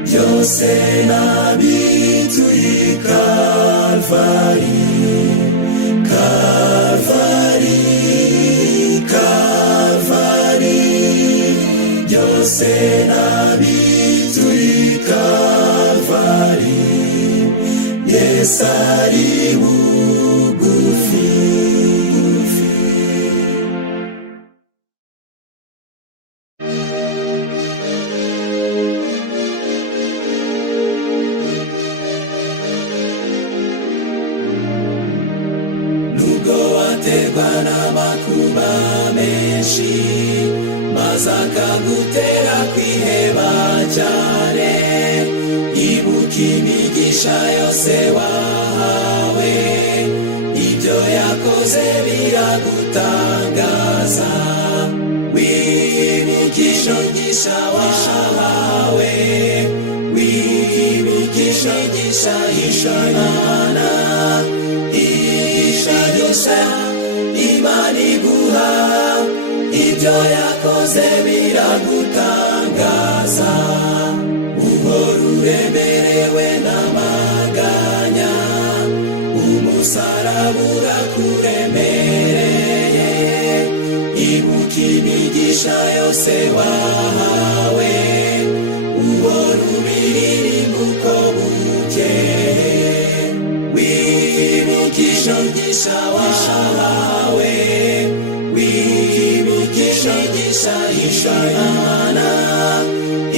Byose nabituye i Kalvari, Kalvari, Kalvari, byose nabituye i Kalvari, Yesu ari bugufi. Nubwo waterwa n'amakuba menshi maze akagutera kwiheba cyane, ibuka imigisha yose wahawe, ibyo yakoze biragutangaza. Wibuka imigisha wahawe, wibuka imigisha y'Imana, imigisha yose Imana iguha, ibyo yakoze biragutangaza. Uhora uremerewe n'amaganya, umusaraba urakuremereye, ibuka imigisha yose wahawe, uhora ubiririmba uko bukeye. Wibuka imigisha wahawe, wibuka imigisha y'Imana,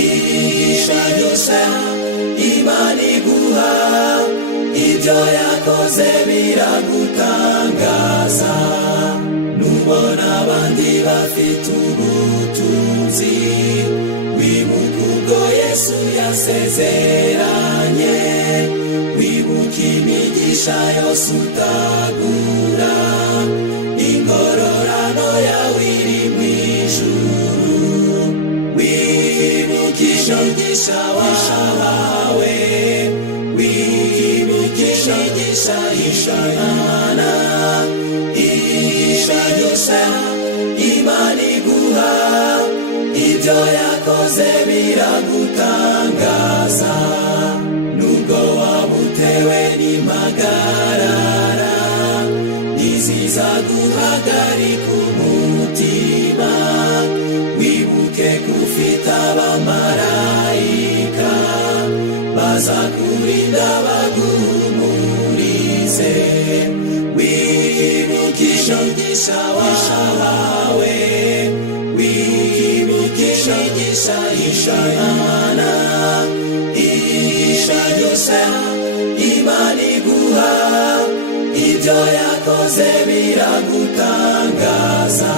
imigisha yose Imana iguha, ibyo yakoze biragutangaza. Nubona abandi bafite ubutunzi, wibuka ubwo Yesu yasezeranye, wibuka imigisha yose utagura, ingororano yawe iri mu ijuru. Wibuka imigisha wahawe, wibuka imigisha y'Imana, imigisha yose Imana iguha, ibyo ibyo yakoze biragutangaza, nubwo wabutewe n'impagarara ntizizaguhagarika umutima. Wibuke ko ufite abamarayika bazakurinda baguhumurize. Wibukisha umugisha wawe, wibukisha umugisha y'Imana, imigisha yose Imana iguha, ibyo yakoze biragutangaza.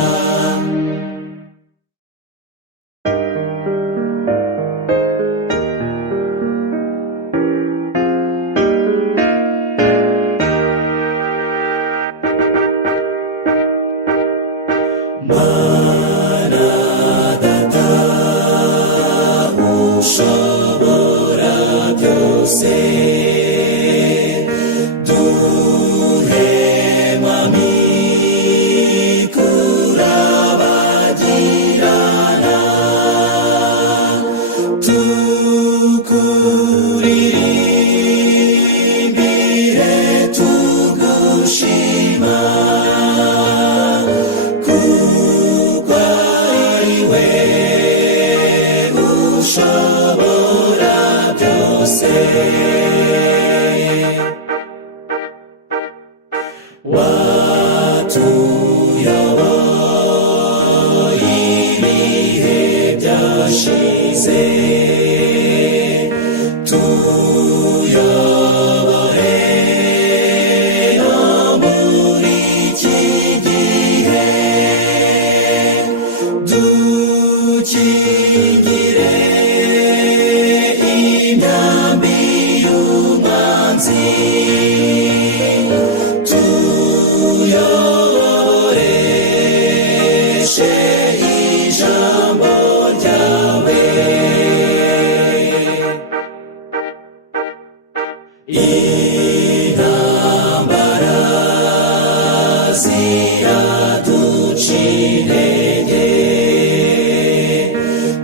Mana Data ushobora byose, duhemami kurabagirana, tukuririmbire tugushima, ushobora byose. Watuyoboye ibihe byashize, tuyobore no muri iki gihe, dukingire imyambi y'umwanzi, tuyoboreshe ijambo ryawe. Intambara ziraduca intege,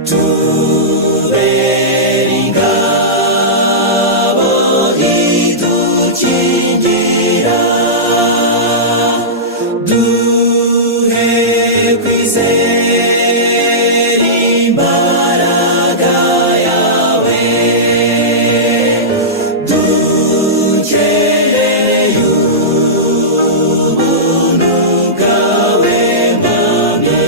tubere ingabo idukingira, duhe kwizera imbaraga yawe, dukeneye ubuntu bwawe Mwami.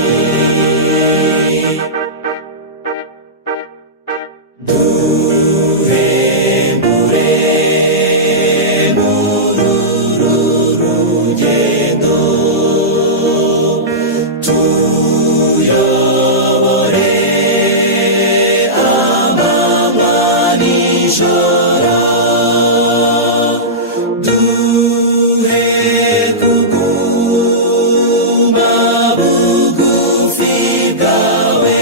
Duhembure muri uru rugendo, tuyobore amanywa n'ijoro, duhe kuguma bugufi bwawe,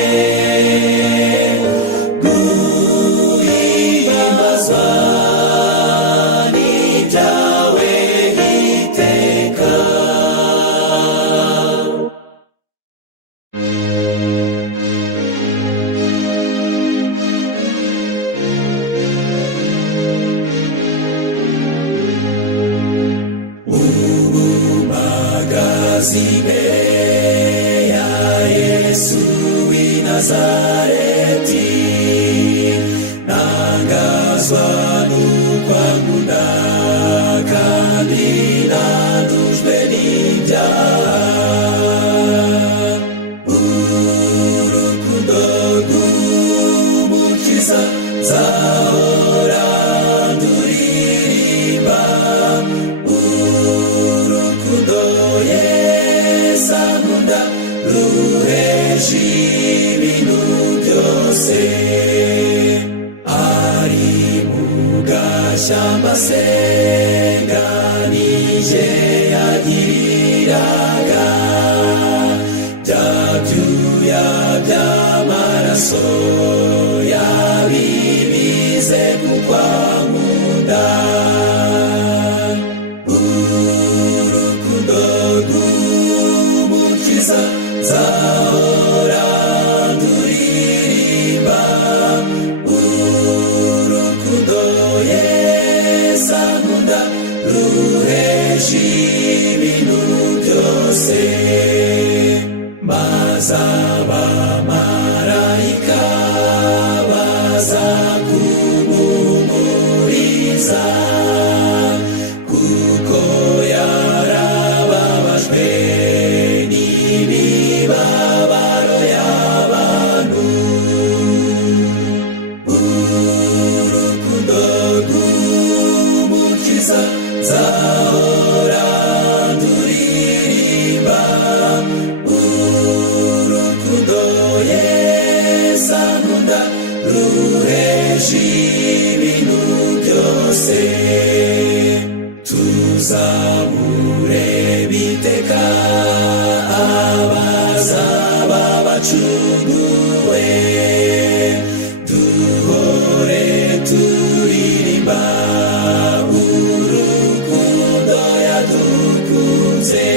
guhimbazwa n'ibyawe iteka. Ubu mpagaze imbere ya Yesu w'i Nazareti, ntangazwa n'uko ankunda kandi nandujwe n'ibyaha. Urukundo rw'Umukiza nzahora nduririmba, urukundo Yesu ankunda ruhesha ibintu byose. Ari mu gashyamba asenga, nije yagiriraga, bya byuya by'amaraso yabibize kuko ankunda. Urukundo rw'Umukiza nzahora nduririmba, z'abamarayika baza kumuhumuriza, kuko yarababajwe n'imibabaro y'abantu. Urukundo rw'umukiza nzahora nduririmba, urukundo Yesu ankunda ruhesha ibintu byose. Tuzamureba iteka abazaba bacunguwe, duhore turirimba urukundo yadukunze.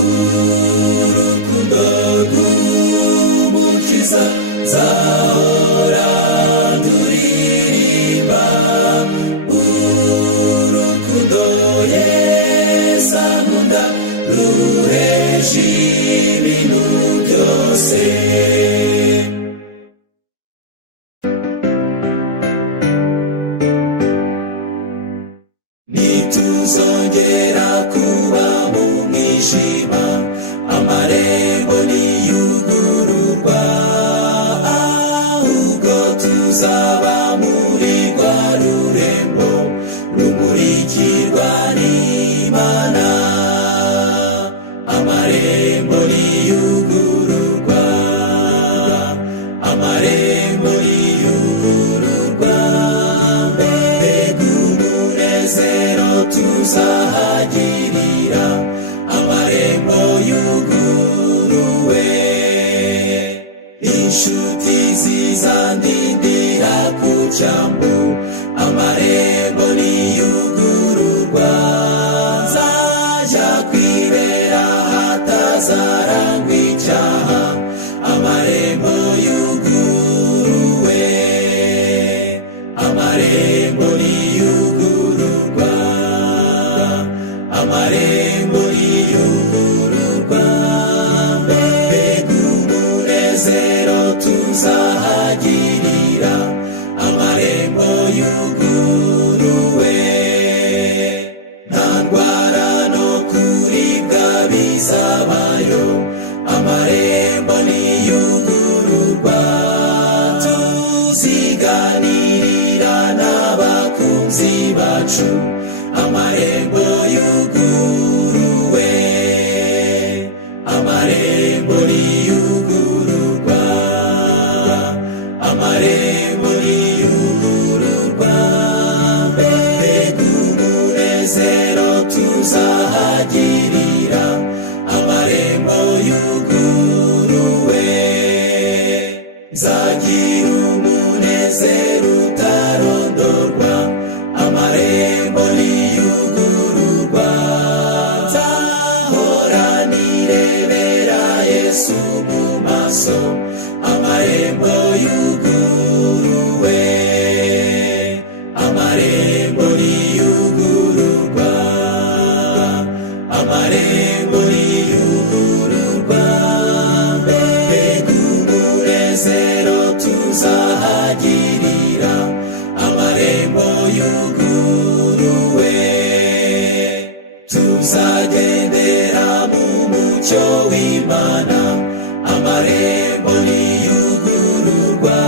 Urukundo rw'umukiza nzahora nduririmba, urukundo Yesu ankunda ruhesha ibintu byose. Nituzongera kuba mu mwijima, amarembo niyugururwa, ahubwo tuzaba muri rwa rurembo rumurikirwa n'Imana. Amarembo niyugururwa, amarembo niyugururwa, mbega umunezero tuzahagirira, amarembo yuguruwe. Inshuti zizandindira ku cyambu, amarembo niyugururwa, nzajya kwibera hatazarangwa icyaha, amarembo yuguruwe. Amarembo niyugururwa, amarembo niyugururwa, mbega umunezero tuzahagirira, amarembo yuguruwe. Nta ndwara no kuribwa bizabayo, amarembo niyugururwa, tuziganirira n'abakunzi bacu, amarembo yuguruwe. Amarembo niyugururwa, amarembo niyugururwa, mbega umunezero tuzahagirira, amarembo yuguruwe. Nzagira umunezero utarondorwa, amarembo niyugururwa, nzahora nirebera Yesu mu maso, amarembo yuguruwe. Amarembo niyugururwa, amarembo niyugururwa, mbega umunezero tuzahagirira, amarembo yuguruwe. Tuzagendera mu mucyo w'Imana, amarembo niyugururwa,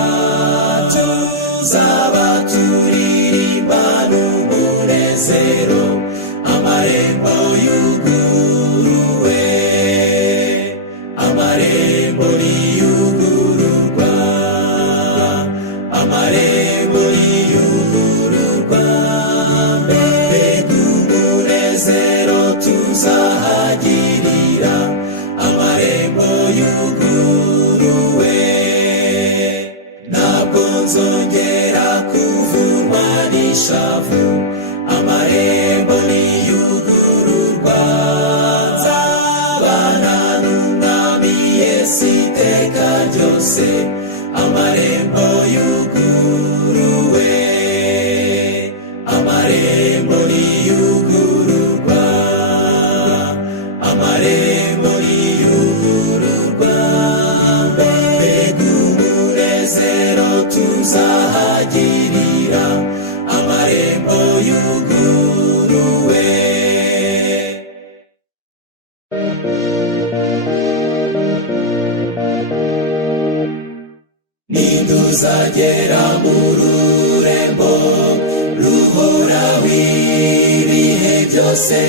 tuzaba turirimba n'umunezero, amarembo yuguruwe. Amarembo niyugururwa, amarembo niyugururwa, mbega umunezero tuzahagirira, amarembo yuguruwe. Ntabwo nzongera kuvunwa n'ishavu, amarembo niyugururwa, nzabana n'Umwami Yesu iteka ryose, amarembo yuguruwe. Amarembo niyugururwa, amarembo niyugururwa, ninduzagera mu rurembo ruhoraho ibihe byose,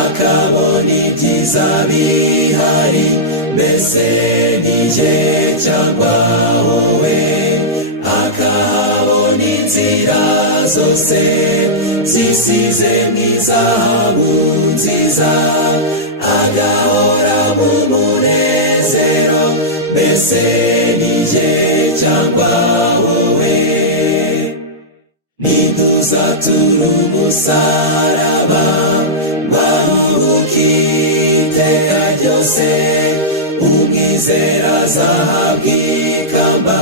akabona ibyiza bihari, mbese ni jye cyangwa wowe, akahabona inzira zose zisize mu izahabu nziza, agahora mu munezero, mbese ni jye cyangwa wowe. Ninduzatura umusaraba waruhuka iteka ryose, umwizera azahabwa ikamba,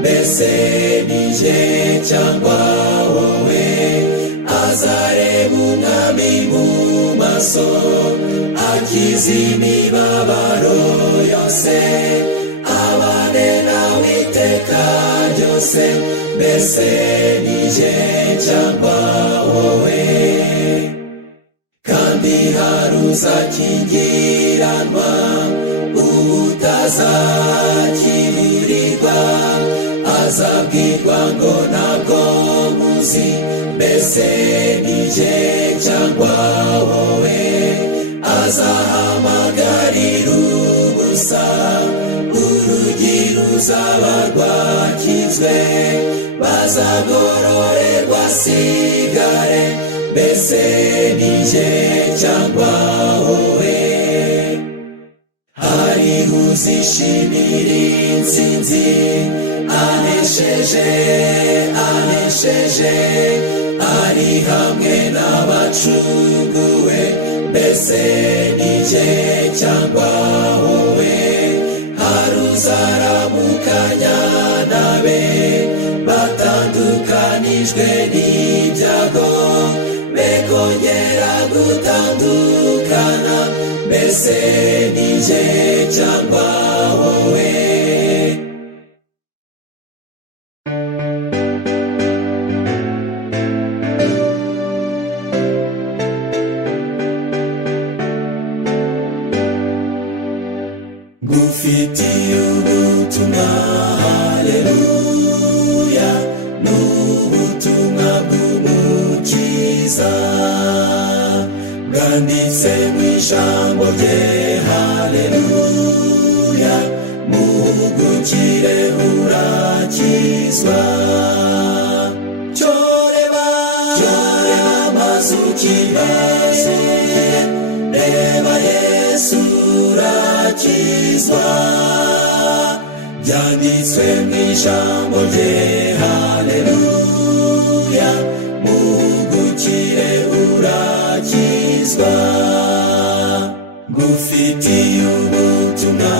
mbese ni jye cyangwa wowe, azareba umwami mu maso, akiza imibabaro yose, abane nawe iteka ryose, mbese ni jye cyangwa wowe. Kandi hari uzakingiranwa ubutazakirirwa, azabwirwa ngo ntabwo muzi, mbese ni jye cyangwa wowe, azahamagarira ubusa, urugi ruzaba rwakinzwe, bazagororerwa sigare, mbese ni jye cyangwa wowe. Hariho uzishimira intsinzi, anesheje, ari hamwe n'abacunguwe, mbese ni jye cyangwa wowe. Hari uzaramukanya nabe, batandukanijwe n'ibyago, be kongera gutandukana, mbese ni jye cyangwa wowe. Ngufitiye ubutumwa, haleluya, n'ubutumwa bw'umukiza, bwanditse mu ijambo rye, haleluya, muhugukire urakizwa. Cyoreba maze ukibaze, reba Yesu urakizwa, byanditswe mu ijambo rye, haleluya, muhugukire urakizwa. Ngufitiye ubutumwa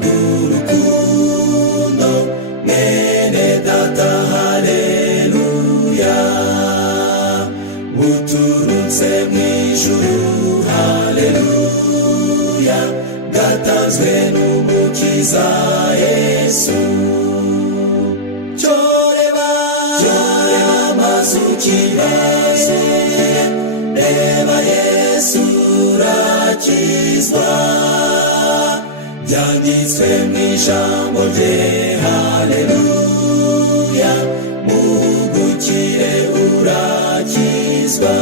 bw'urukundo, mwene data, haleluya, buturutse mu ijuru, haleluya, bwatanzwe n'umukiza Yesu. Cyoreba maze ukibaze, reba Yesu urakizwa, byanditswe mu ijambo rye, haleluya, muhugukire urakizwa.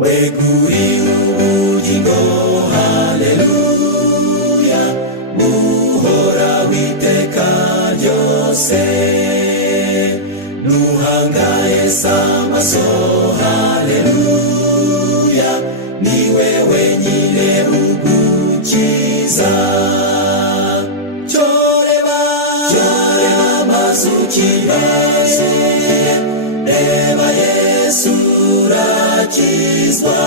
Weguriwe ubugingo, haleluya, buhoraho iteka ryose, nuhangaye amaso, haleluya, niwe wenyine ugukiza. Cyoreba maze ukibaze, reba Yesu urakizwa,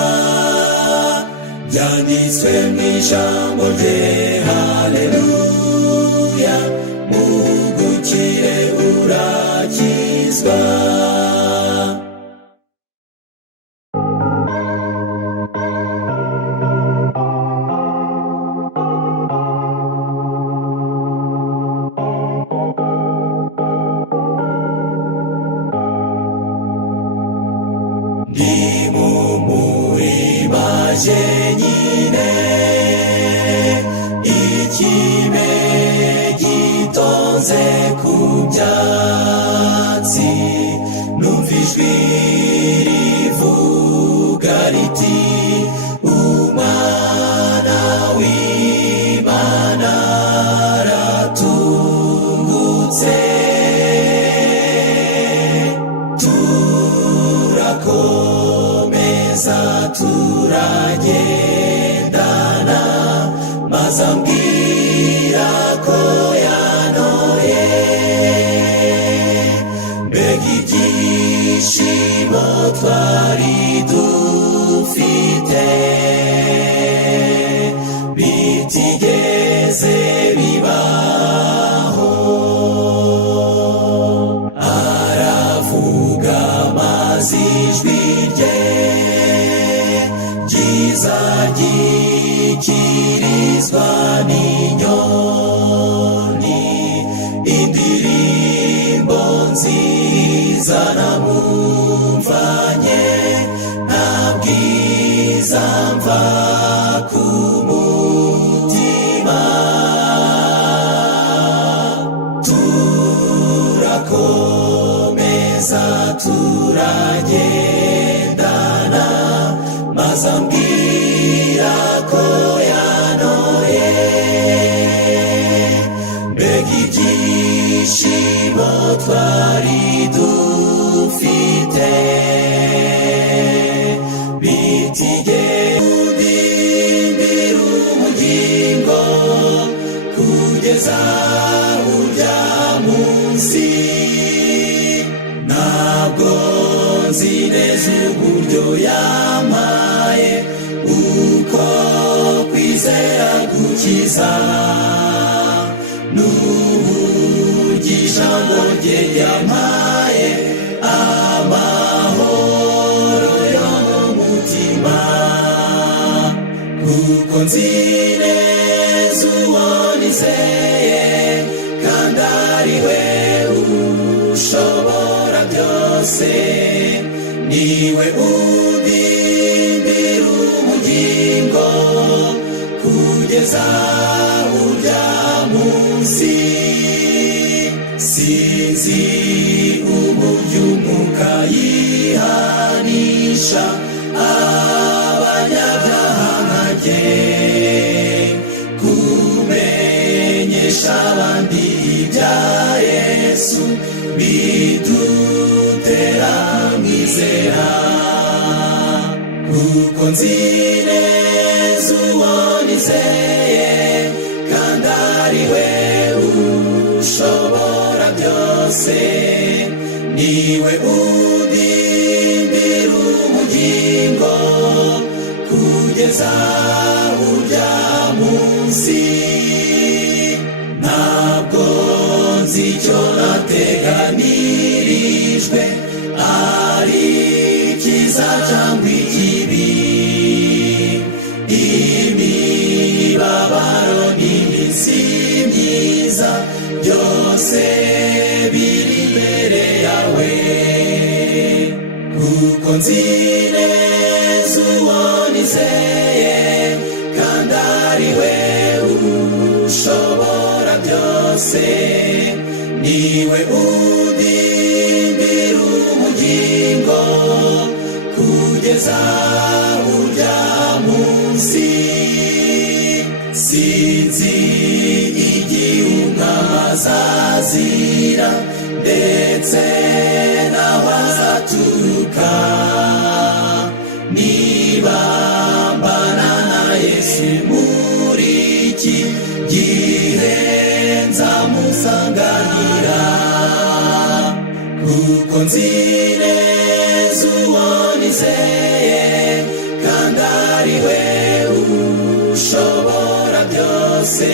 byanditswe mu ijambo rye, haleluya, muhugukire urakizwa. Ndi mu murima jyenyine, ikime gito nkoze ku byatsi, numva ijwi rivuga riti umwana w'Imana aratungutse. Turakomeza turagendana, maze ambwira ko yanoye. Mbega ibyishimo twari dufite bitigeze bibaho. Aravuga maze ijwi rye ryiza ryikirizwa n'inyoni, indirimbo nziza namumvanye, nta bwiza mva ku mutima. Turakomeza turagendana, maze ambwira ko yanoye. Mbega ibyishimo twari dufite bitigeze kundimbira ubugingo kugeza urya munsi. Ntabwo nzi neza uburyo yampaye uko kwizera gukiza, n'uburyo ijambo rye ryampaye amahoro yo mu mutima. Kuko nzi neza uwo nizeye, kandi ari we ushobora byose. Niwe undimbira ubugingo kugeza urya munsi. Sinzi uburyo umwuka yihanisha abanyabyaha nkanjye, kumenyesha abandi ibya Yesu bidutera mwizera. Kuko nzi neza uwo nizeye, kandi ari we ushobora byose. Niwe undimbira ubugingo kugeza urya munsi. Ntabwo nzi icyo nateganirijwe, ari icyiza cyangwa ikibi, imibabaro n'iminsi myiza, byose biri imbere yawe. Kuko nzi neza uwo nizeye, kandi ari we ushobora byose. Niwe undimbira ubugingo kugeza urya munsi. Sinzi igihe umwami azazira, ndetse naho azaturuka. Niba mbana na Yesu muri iki gihe, nzamusanganira. Kuko nzi neza uwo nizeye, kandi ari we ushobora byose.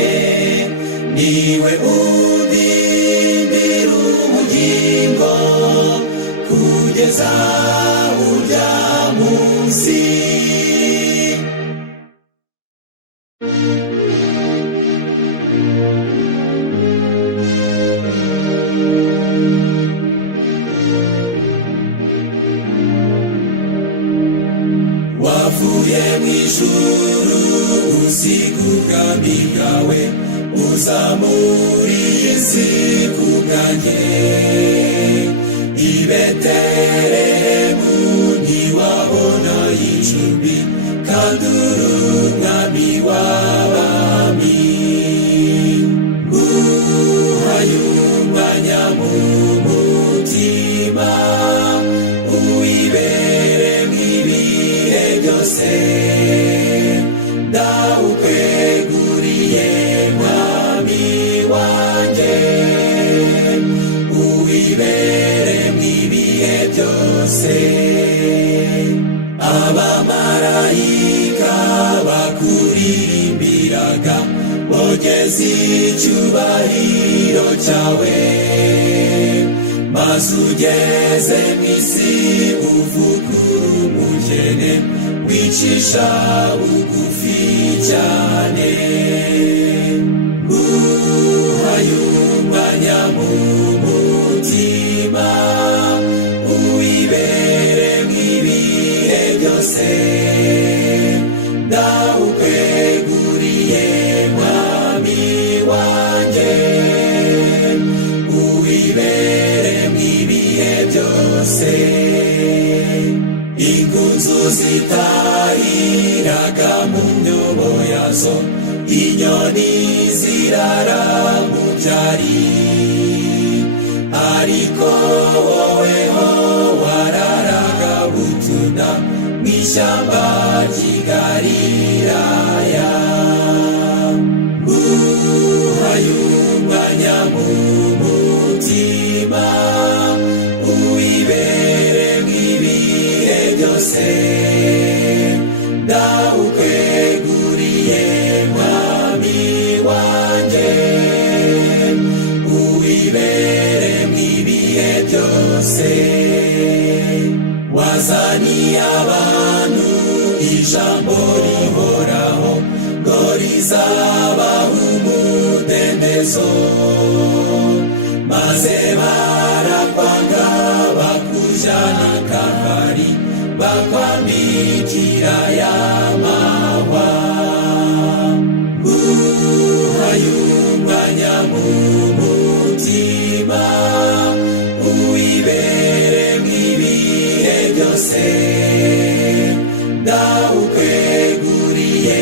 Niwe undimbira ubugingo kugeza urya munsi. Wavuye mu ijuru usiga ubwami bwawe, uzamurizi kubwanjye. I Betelehemu ntiwabona icumbi, kandi uri umwami w'abami. Nguhaye umwanya mu mutima, uwibere mw'ibihe byose. Ndawukweguriye mwami wanjye, uwibere mw'ibihe byose. Abamarayika bakuririmbiraga bogeza icyubahiro cyawe, maze ugeze mw'isi uvugura umukene, wicisha bugufi cyane. Nguhaye umwanya mu mutima, uwibere mw'ibihe byose. Ndawukweguriye mwami wanjye, uwibere mw'ibihe byose. Ingunzu zitahiraga mu nyobo yazo, inyoni zirara mu byari, ariko woweho wararaga butuna mw'ishyamba ry'i Galilaya. Nguhaye umwanya mu mutima, uwibere mw'ibihe byose. Ndawukweguriye mwami wanjye, uwibere mw'ibihe byose. Wazaniye abantu ijambo rihoraho, ngo rizabaha umudendezo, maze barakwanga bakujyana i Kalvari, bakwambikira y'amahwa. Nguhaye umwanya mu mutima, uwibere mw'ibihe byose. Ndawukweguriye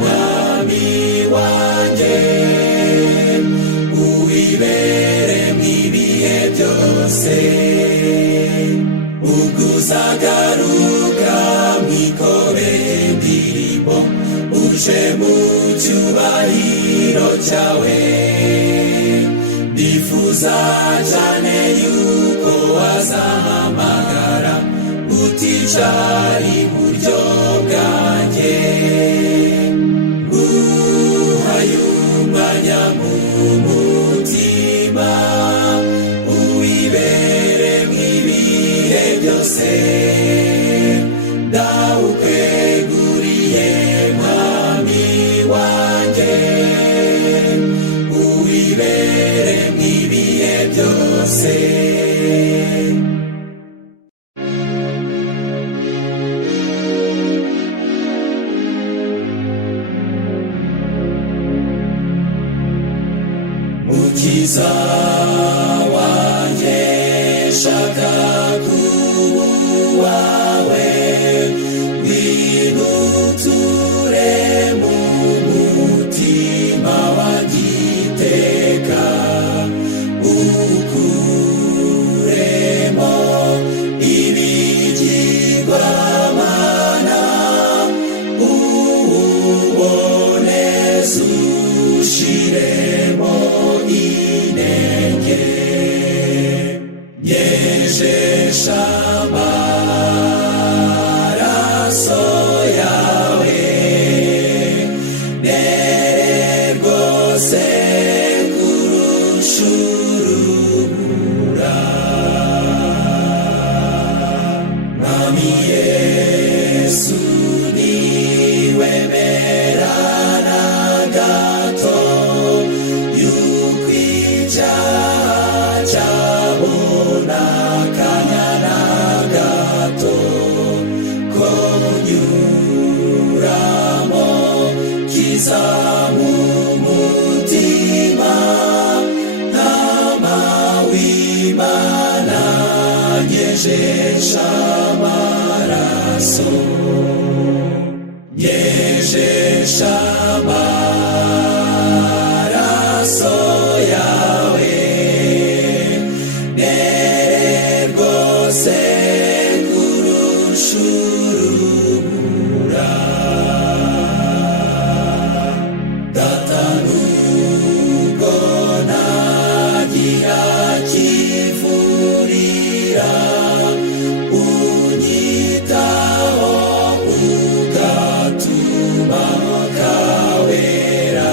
mwami wanjye, uwibere mw'ibihe byose. Ubwo uzagaruka mwikobeye indirimbo, uje mu cyubahiro cyawe, ndifuza cyane yuko wazampamagara uticara iburyo bwanjye. Nguhaye umwanya mu mutima, uwibere mw'ibihe byose. Ndawukweguriye mwami wanjye, uwibere mw'ibihe byose. Mukiza wanjye, shaka kuba uwawe, ngwino uture mu mutima wanjye iteka, ukuremo ibigirwamana, uwuboneze ushiremo inenge. Nyejesha amaraso yawe, nere rwose nyejesha amaraso, nyejesha amaraso yawe, nere rwose kurusha urubura. Data nubwo nagira kivurira, unyitaho ugatuma kawera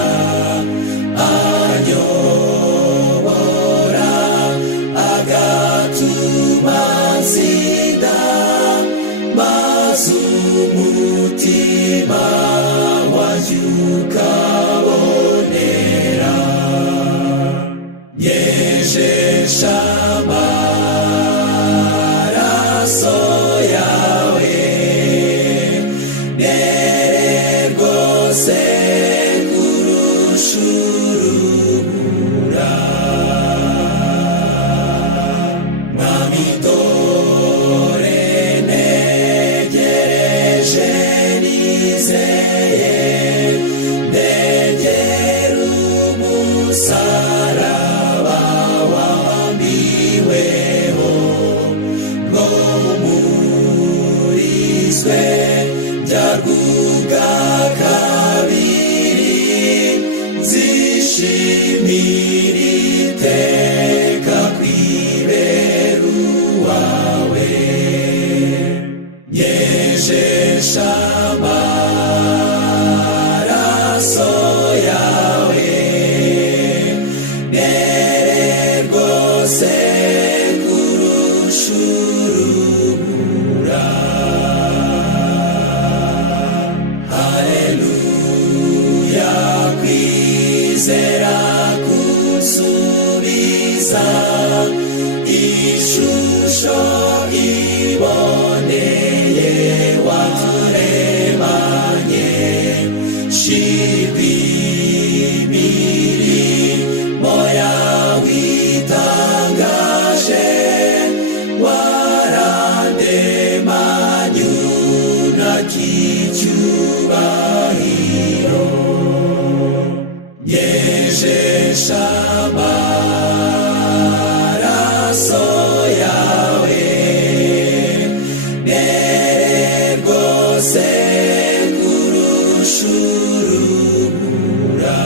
anyobora, agatuma nsinda, maze umutima wanjye ukabonera. Nyejesha amaraso yawe, nere rwose kurusha urubura. Mwami dore negereje nizeye, ndegera umusaraba wambiweho, ngo murizwe byarwuga kabiri, nzishimira iteka kwibera uwawe. Nyejesha amaraso yawe, nere rwose kurusha urubura. Haleluya, kwizera kunsubiza ishusho iboneye waremanye, shirwi imirimo yawe itangaje, warandemanye unakicyubahiro. Nyejesha amaraso yawe, nere rwose kurusha urubura.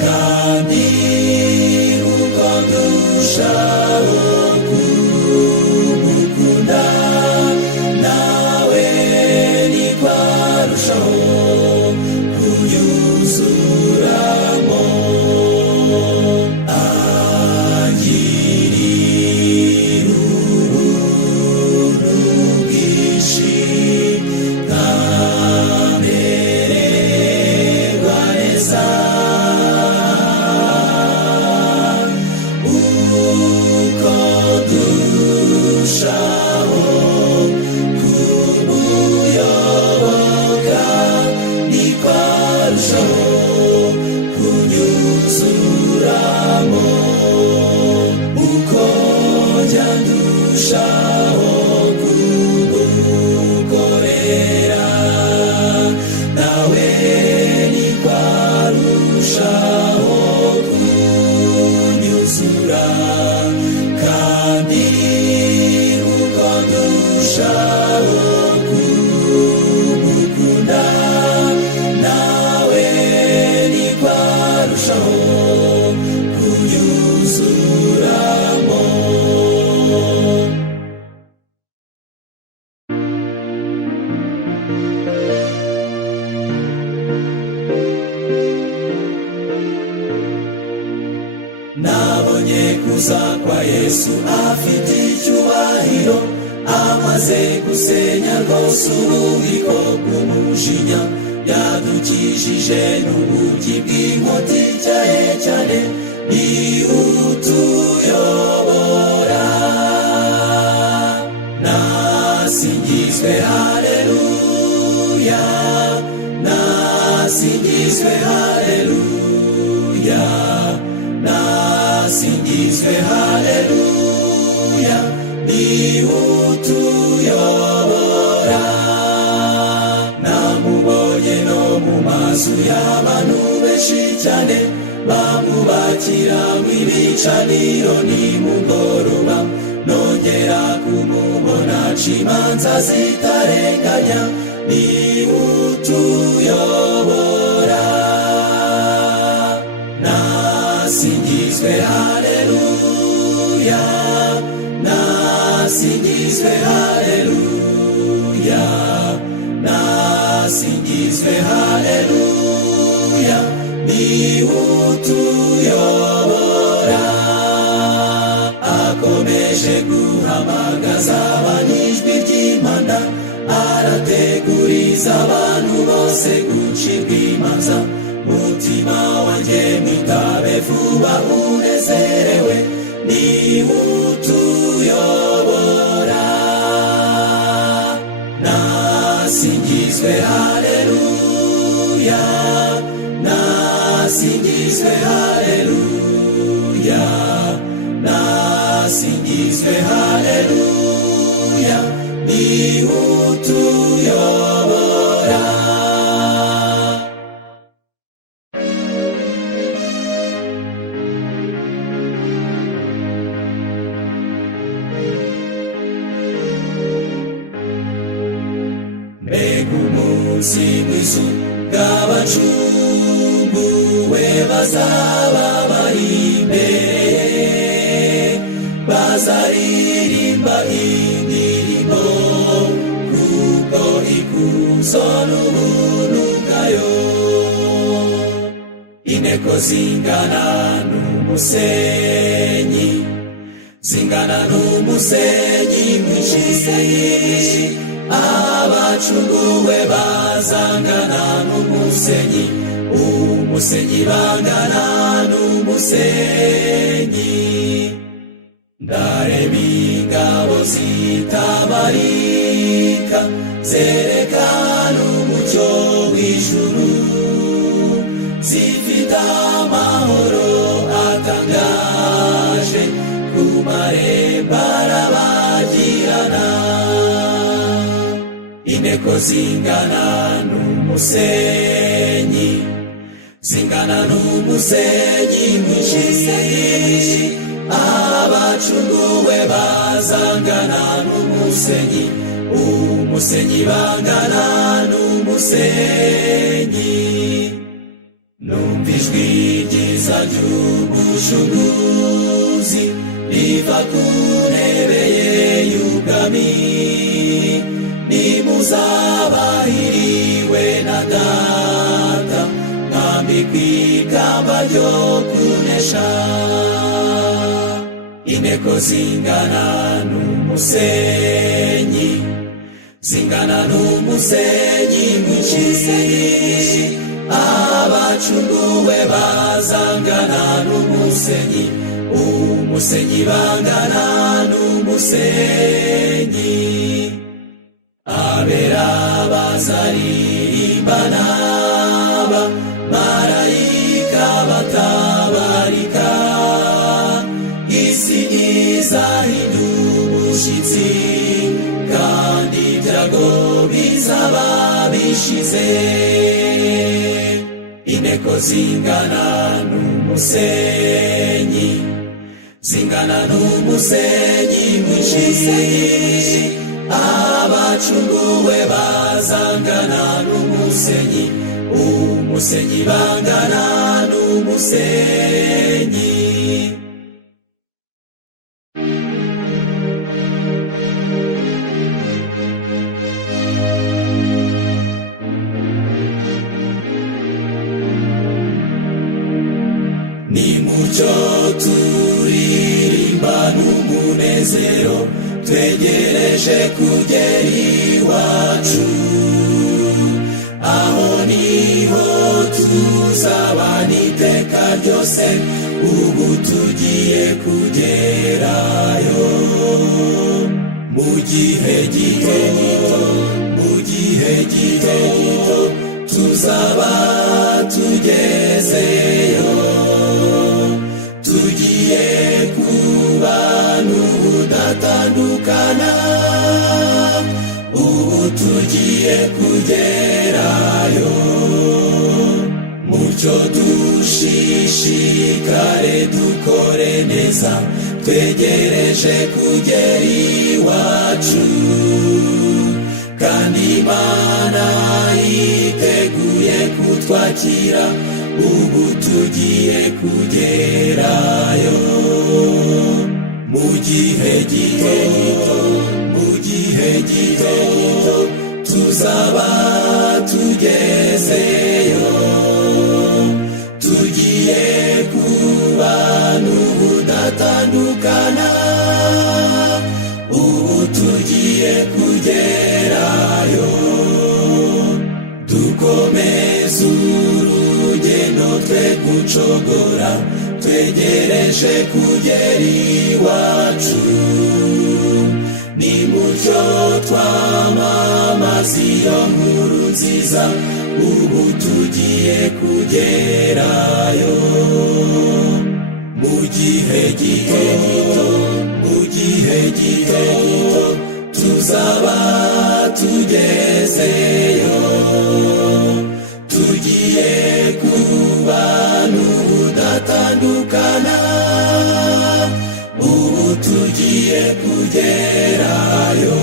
Kandi barushaho kuyuzuramo. Nabonye kuza kwa Yesu afite icyubahiro, amaze gusenya rwose ububiko bw'umujinya, yadukijije n'ubugi bw'inkota ityaye cyane, ni utuyobora. Nasingizwe haleluya, nasingizwe haleluya, nasingizwe haleluya, ni utuyobora. Namubonye no mu mazu y'abantu benshi cyane, bamwubakira w'ibicaniro nimugoroba, nongera kumubona aca imanza zitarenganya, ni utuyobora. Nasingizwe haleluya, nasingizwe haleluya, nasingizwe haleluya, ni utuyobora. Akomeje guhamagaza abantu ijwi ry'impanda, arateguriza abantu bose gucirwa imanza. Mutima wanjye mwitabe vuba unezerewe, ni utuyobora. Nasingizwe haleluya, nasingizwe haleluya, nasingizwe haleluya, ni utuyobora. Mbega umunsi mwiza bw'abacunguwe bazaba bari imbere, bazaririmba indirimbo kuko ikuzo n'ubuntu bwayo. Inteko zingana n'umusenyi, zingana n'umusenyi mwinshi, abacunguwe bazangana n'umusenyi, umusenyi bangana n'umusenyi. Ndareba ingabo zitabarika, zerekana umucyo w'ijuru, zifite amahoro atangaje, ku marembo arabagirana. Inteko zingana n'umusenyi, zingana n'umusenyi mwinshi, abacunguwe bazangana n'umusenyi, umusenyi bangana n'umusenyi. Numva ijwi ryiza ry'ubucunguzi riva ku ntebe ye y'ubwami, nimuzabahiriwe na Data, mwambikwa ikamba ryo kunesha. Inteko zingana n'umusenyi, zingana n'umusenyi mwinshi, abacunguwe bazangana n'umusenyi, umusenyi bangana n'umusenyi. Abera bazaririmbana, marayika batabarika, isi izahinda umushyitsi, kandi ibyago bizaba bishize. Inteko zingana n'umusenyi, zingana n'umusenyi mwinshi, abacunguwe bazangana n'umusenyi, umusenyi bangana n'umusenyi. musenyi. Nimucyo turirimba n'umunezero, twegereje kugera iwacu, aho niho tuzabana iteka ryose, ubu tugiye kugerayo. Mu gihe gito tuzaba tugezeyo, tugiye kubana ubudatandukana, ubu tugiye kugerayo. Mucyo dushishikare dukore neza, twegereje kugera iwacu, kandi Imana yiteguye kutwakira, ubu tugiye kugerayo. Mu gihe gito tuzaba tugezeyo, tugiye kubana ubudatandukana, ubu tugiye kugerayo. Dukomeze urugendo twe gucogora, twegereje kugera iwacu. Nimucyo twamamaza iyo nkuru nziza, ubu tugiye kugerayo. Mu gihe gito tuzaba tugezeyo, tugiye kubana ubudatandukana, ubu tugiye kugerayo.